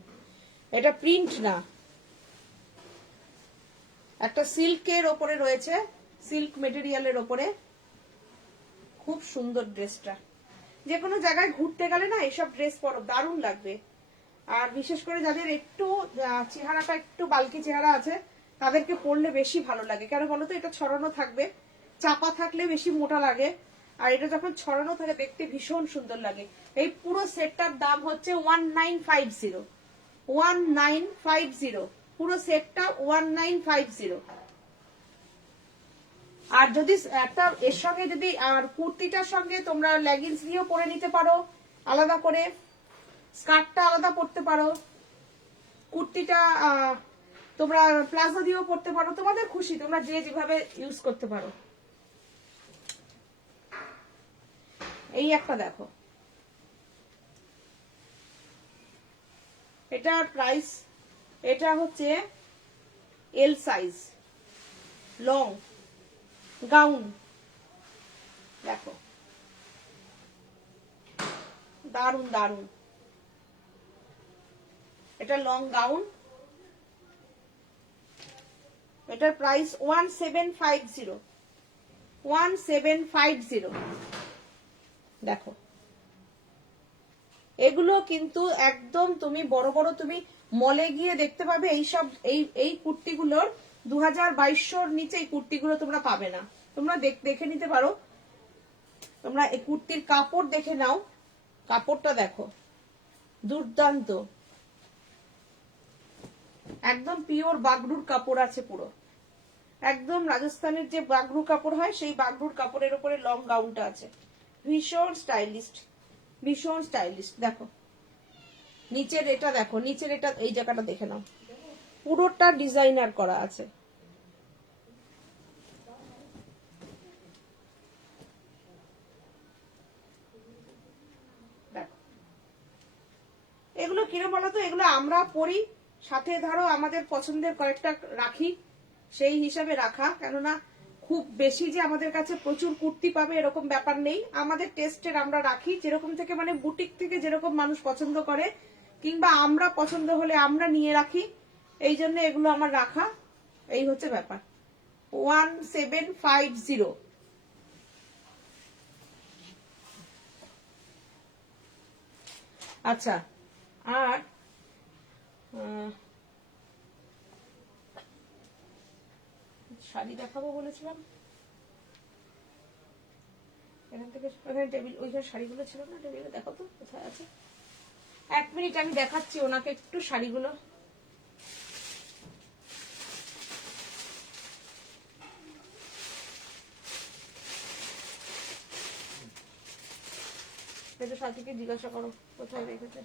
এটা প্রিন্ট না, একটা সিল্কের ওপরে রয়েছে, সিল্ক মেটেরিয়ালের ওপরে। খুব সুন্দর ড্রেসটা, যে কোনো জায়গায় ঘুরতে গেলে না এইসব ড্রেস পরো, দারুণ লাগবে। আর বিশেষ করে যাদের একটু চেহারাটা একটু বালকি চেহারা আছে তাদেরকে পরলে বেশি ভালো লাগে। কেন বলো তো, এটা ছড়ানো থাকবে, চাপা থাকলে বেশি মোটা লাগে, আর এটা যখন ছড়ানো থাকে দেখতে ভীষণ সুন্দর লাগে। এই পুরো সেটটার দাম হচ্ছে 1950, 1950, পুরো সেটটা 1950। আর যদি একটা এর সঙ্গে যদি আর কুর্তিটার সঙ্গে তোমরা লেগিংস দিয়েও পরে নিতে পারো, আলাদা করে স্কার্টটা আলাদা পরতে পারো, কুর্তিটা তোমরা প্লাজো দিয়েও পরতে পারো, তোমাদের খুশি, তোমরা যে যেভাবে ইউজ করতে পারো। এই একটা দেখো, এটার প্রাইস, এটা হচ্ছে এল সাইজ লং গাউন। দেখো দারুন দারুন, এটা লং গাউন, এটার প্রাইস 1750, 1750। দেখো এগুলো কিন্তু একদম তুমি বড় বড় তুমি মলে গিয়ে দেখতে পাবে এইসব এই কুর্তিগুলোর 2200 নিচে এই কুর্তিগুলো তোমরা পাবে না। তোমরা দেখে নিতে পারো, তোমরা এই কুর্তির কাপড় দেখে নাও, কাপড়টা দেখো দুর্দান্ত, একদম পিওর বাগরুর কাপড় আছে পুরো, একদম রাজস্থানের যে বাগরু কাপড় হয় সেই বাগরুর কাপড়ের উপরে লং গাউনটা আছে, ভীষণ স্টাইলিস্ট, ভীষণ স্টাইলিস্ট। দেখো নিচের এটা দেখো, নিচের এটা এই জায়গাটা দেখে নাও, পুরোটা ডিজাইনার করা আছে। দেখো এগুলো কিরম বলতো, এগুলো আমরা পরি, সাথে ধরো আমাদের পছন্দের কয়েকটা রাখি, সেই হিসাবে রাখা, কেননা খুব বেশি যে আমাদের কাছে প্রচুর কুর্তি পাবে এরকম ব্যাপার নেই, আমাদের টেস্টের আমরা রাখি, যেরকম থেকে মানে বুটিক থেকে যেরকম মানুষ পছন্দ করে কিংবা আমরা পছন্দ হলে আমরা নিয়ে রাখি, এই জন্য এগুলো আমার রাখা, এই হচ্ছে ব্যাপার। 1750। আচ্ছা আর শাড়ি দেখাবো বলেছিলাম, এখান থেকে ওখানে টেবিল ওইখানে শাড়িগুলো ছিল না টেবিলে, দেখো তো কোথায় আছে, 1 মিনিট আমি দেখাচ্ছি ওনাকে একটু শাড়িগুলো। একটু সাথীকে জিজ্ঞাসা করো কোথায় রেখেছে।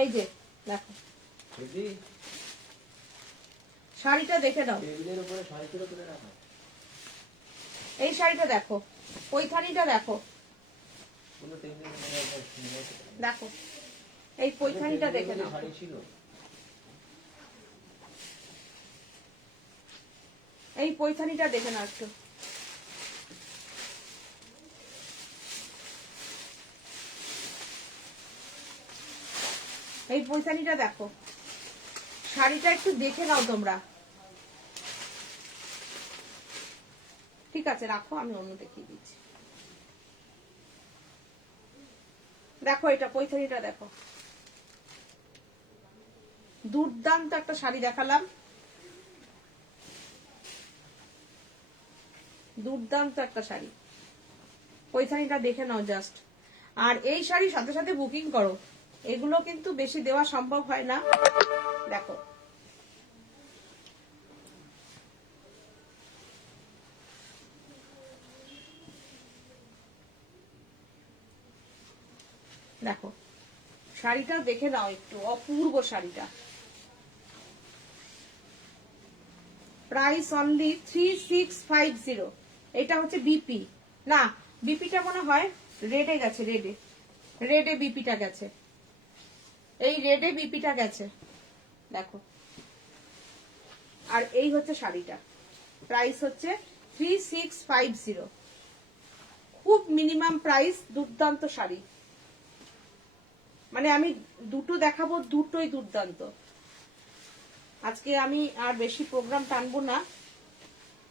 এই যে দেখো শাড়িটা দেখে নাও, এই শাড়িটা দেখো, পৈথানিটা দেখো, দেখো এই পৈথানিটা দেখে নাও, এই পৈথানিটা দেখে নাও একটু, এই পৈথানিটা দেখো, শাড়িটা একটু দেখে নাও তোমরা, ঠিক আছে রাখো আমি অন্য দেখিয়ে দিচ্ছি। দেখো এটা পৈথানিটা দেখো, দুর্দান্ত একটা শাড়ি দেখালাম, দুর্দান্ত একটা শাড়ি, পৈথানিটা দেখে নাও জাস্ট। আর এই শাড়ি সাথে সাথে বুকিং করো, এগুলো কিন্তু বেশি দেওয়া সম্ভব হয় না। দেখো দেখো শাড়িটা দেখে নাও একটু, অপূর্ব শাড়িটা, প্রাইস অনলি 3650। এটা হচ্ছে বিপি, না বিপিটা মনে হয় রেডে গেছে, রেডে বিপিটা গেছে, এই রেডে বিপিটা গেছে দেখো। আর এই হচ্ছে শাড়িটা, প্রাইস হচ্ছে 3650, খুব মিনিমাম প্রাইস, দুর্দান্ত শাড়ি, মানে আমি দুটো দেখাবো, দুটোই দুর্দান্ত। আজকে আমি আর বেশি প্রোগ্রাম টানবো না,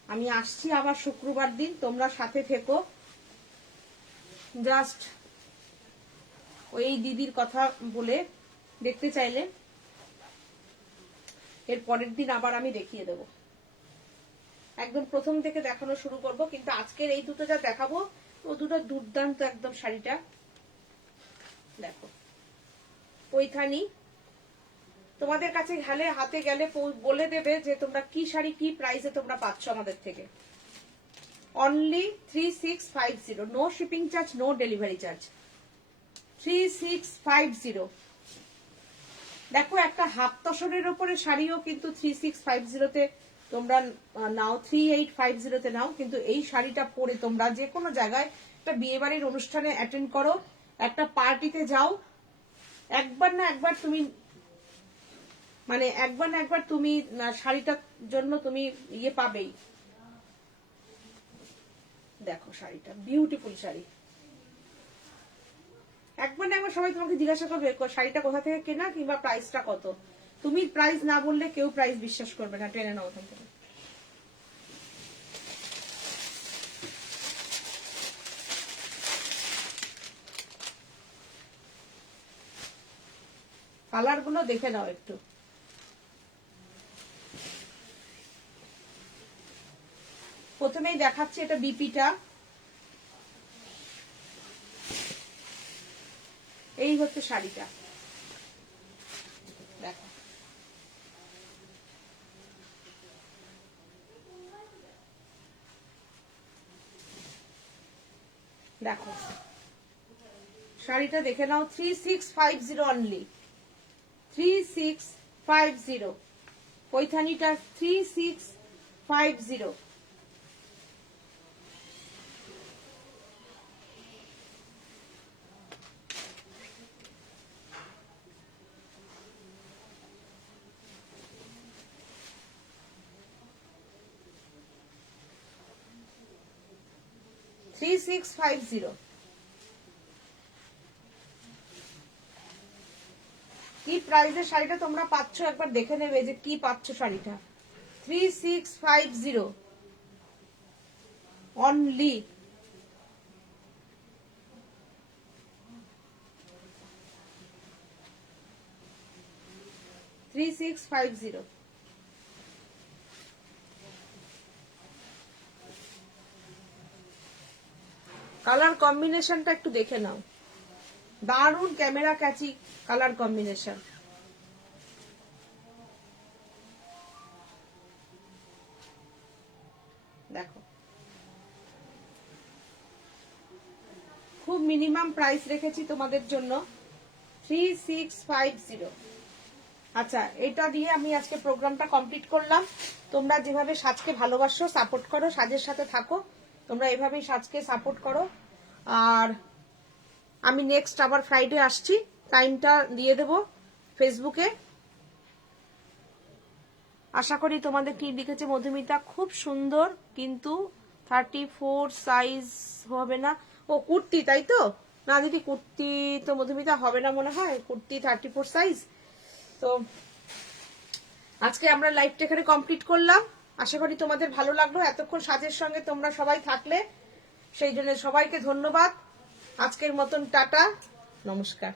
আমি আসছি আবার শুক্রবার দিন, তোমরা সাথে থেকো। জাস্ট ওই দিদির কথা বলে দেখতে চাইলে এর পরের দিন আবার আমি দেখিয়ে দেব, একদম প্রথম থেকে দেখানো শুরু করব, কিন্তু আজকের এই দুটো যা দেখাবো ও দুটো দুর্দান্ত একদম। শাড়িটা দেখো পৈথানি, তোমাদের কাছে হাতে গেলে বলে দেবে যে তোমরা কি শাড়ি কি প্রাইসে তোমরা পাচ্ছ আমাদের থেকে। Only 3650, no shipping charge, no delivery charge, 3650। দেখো একটা হাফ তসরের উপরে শাড়িও কিন্তু 3650 তোমরা নাও, 3850 নাও, কিন্তু এই শাড়িটা পরে তোমরা যে কোনো জায়গায় একটা বিয়ে বাড়ির অনুষ্ঠানে অ্যাটেন্ড করো, একটা পার্টিতে যাও, একবার না একবার তুমি মানে একবার না একবার তুমি শাড়িটার জন্য তুমি ইয়ে পাবেই। দেখো শাড়িটা বিউটিফুল শাড়ি, একবার না একবার সবাই তোমাকে জিজ্ঞাসা করবে শাড়িটা কোথা থেকে কেনা কিংবা প্রাইসটা কত। তুমি প্রাইস না বললে কেউ প্রাইস বিশ্বাস করবে না। টেনে নাও ওখান থেকে। কালার গুলো দেখে নাও একটু। প্রথমেই দেখাচ্ছি এটা বিপিটা, এই হচ্ছে শাড়িটা, দেখো দেখো শাড়িটা দেখে নাও। 3650 অনলি, 3650। পৈথানিটা 3650। কি প্রাইসের শাড়িটা তোমরা পাচ্ছ একবার দেখে নেবে যে কি পাচ্ছ শাড়িটা। 3650 অনলি। কালার কম্বিনেশনটা একটু দেখে নাও, দারুণ ক্যামেরা ক্যাচি কালার কম্বিনেশন। দেখো খুব মিনিমাম প্রাইস রেখেছি তোমাদের জন্য, 3650। আচ্ছা, এটা দিয়ে আমি আজকে প্রোগ্রামটা কমপ্লিট করলাম। তোমরা যেভাবে সাজকে ভালোবাসো, সাপোর্ট করো, সাজের সাথে থাকো, তোমরা এভাবেই সাজকে সাপোর্ট করো। আর আমি নেক্সট আবার ফ্রাইডে আসছি, টাইমটা দিয়ে দেব ফেসবুকে। আশা করি তোমাদের কি লিখেছে মধুমিতা, খুব সুন্দর, কিন্তু 34 সাইজ হবে না। ও কুর্তি, তাই তো? না দিদি, কুর্তি তো মধুমিতা হবে না মনে হয়, কুর্তি 34 সাইজ। তো আজকে আমরা লাইভটা এখানে কমপ্লিট করলাম। আশা করি তোমাদের ভালো লাগলো, এতক্ষণ সাজের সঙ্গে তোমরা সবাই থাকলে, সেই জন্য সবাইকে ধন্যবাদ। আজকের মতন টাটা, নমস্কার।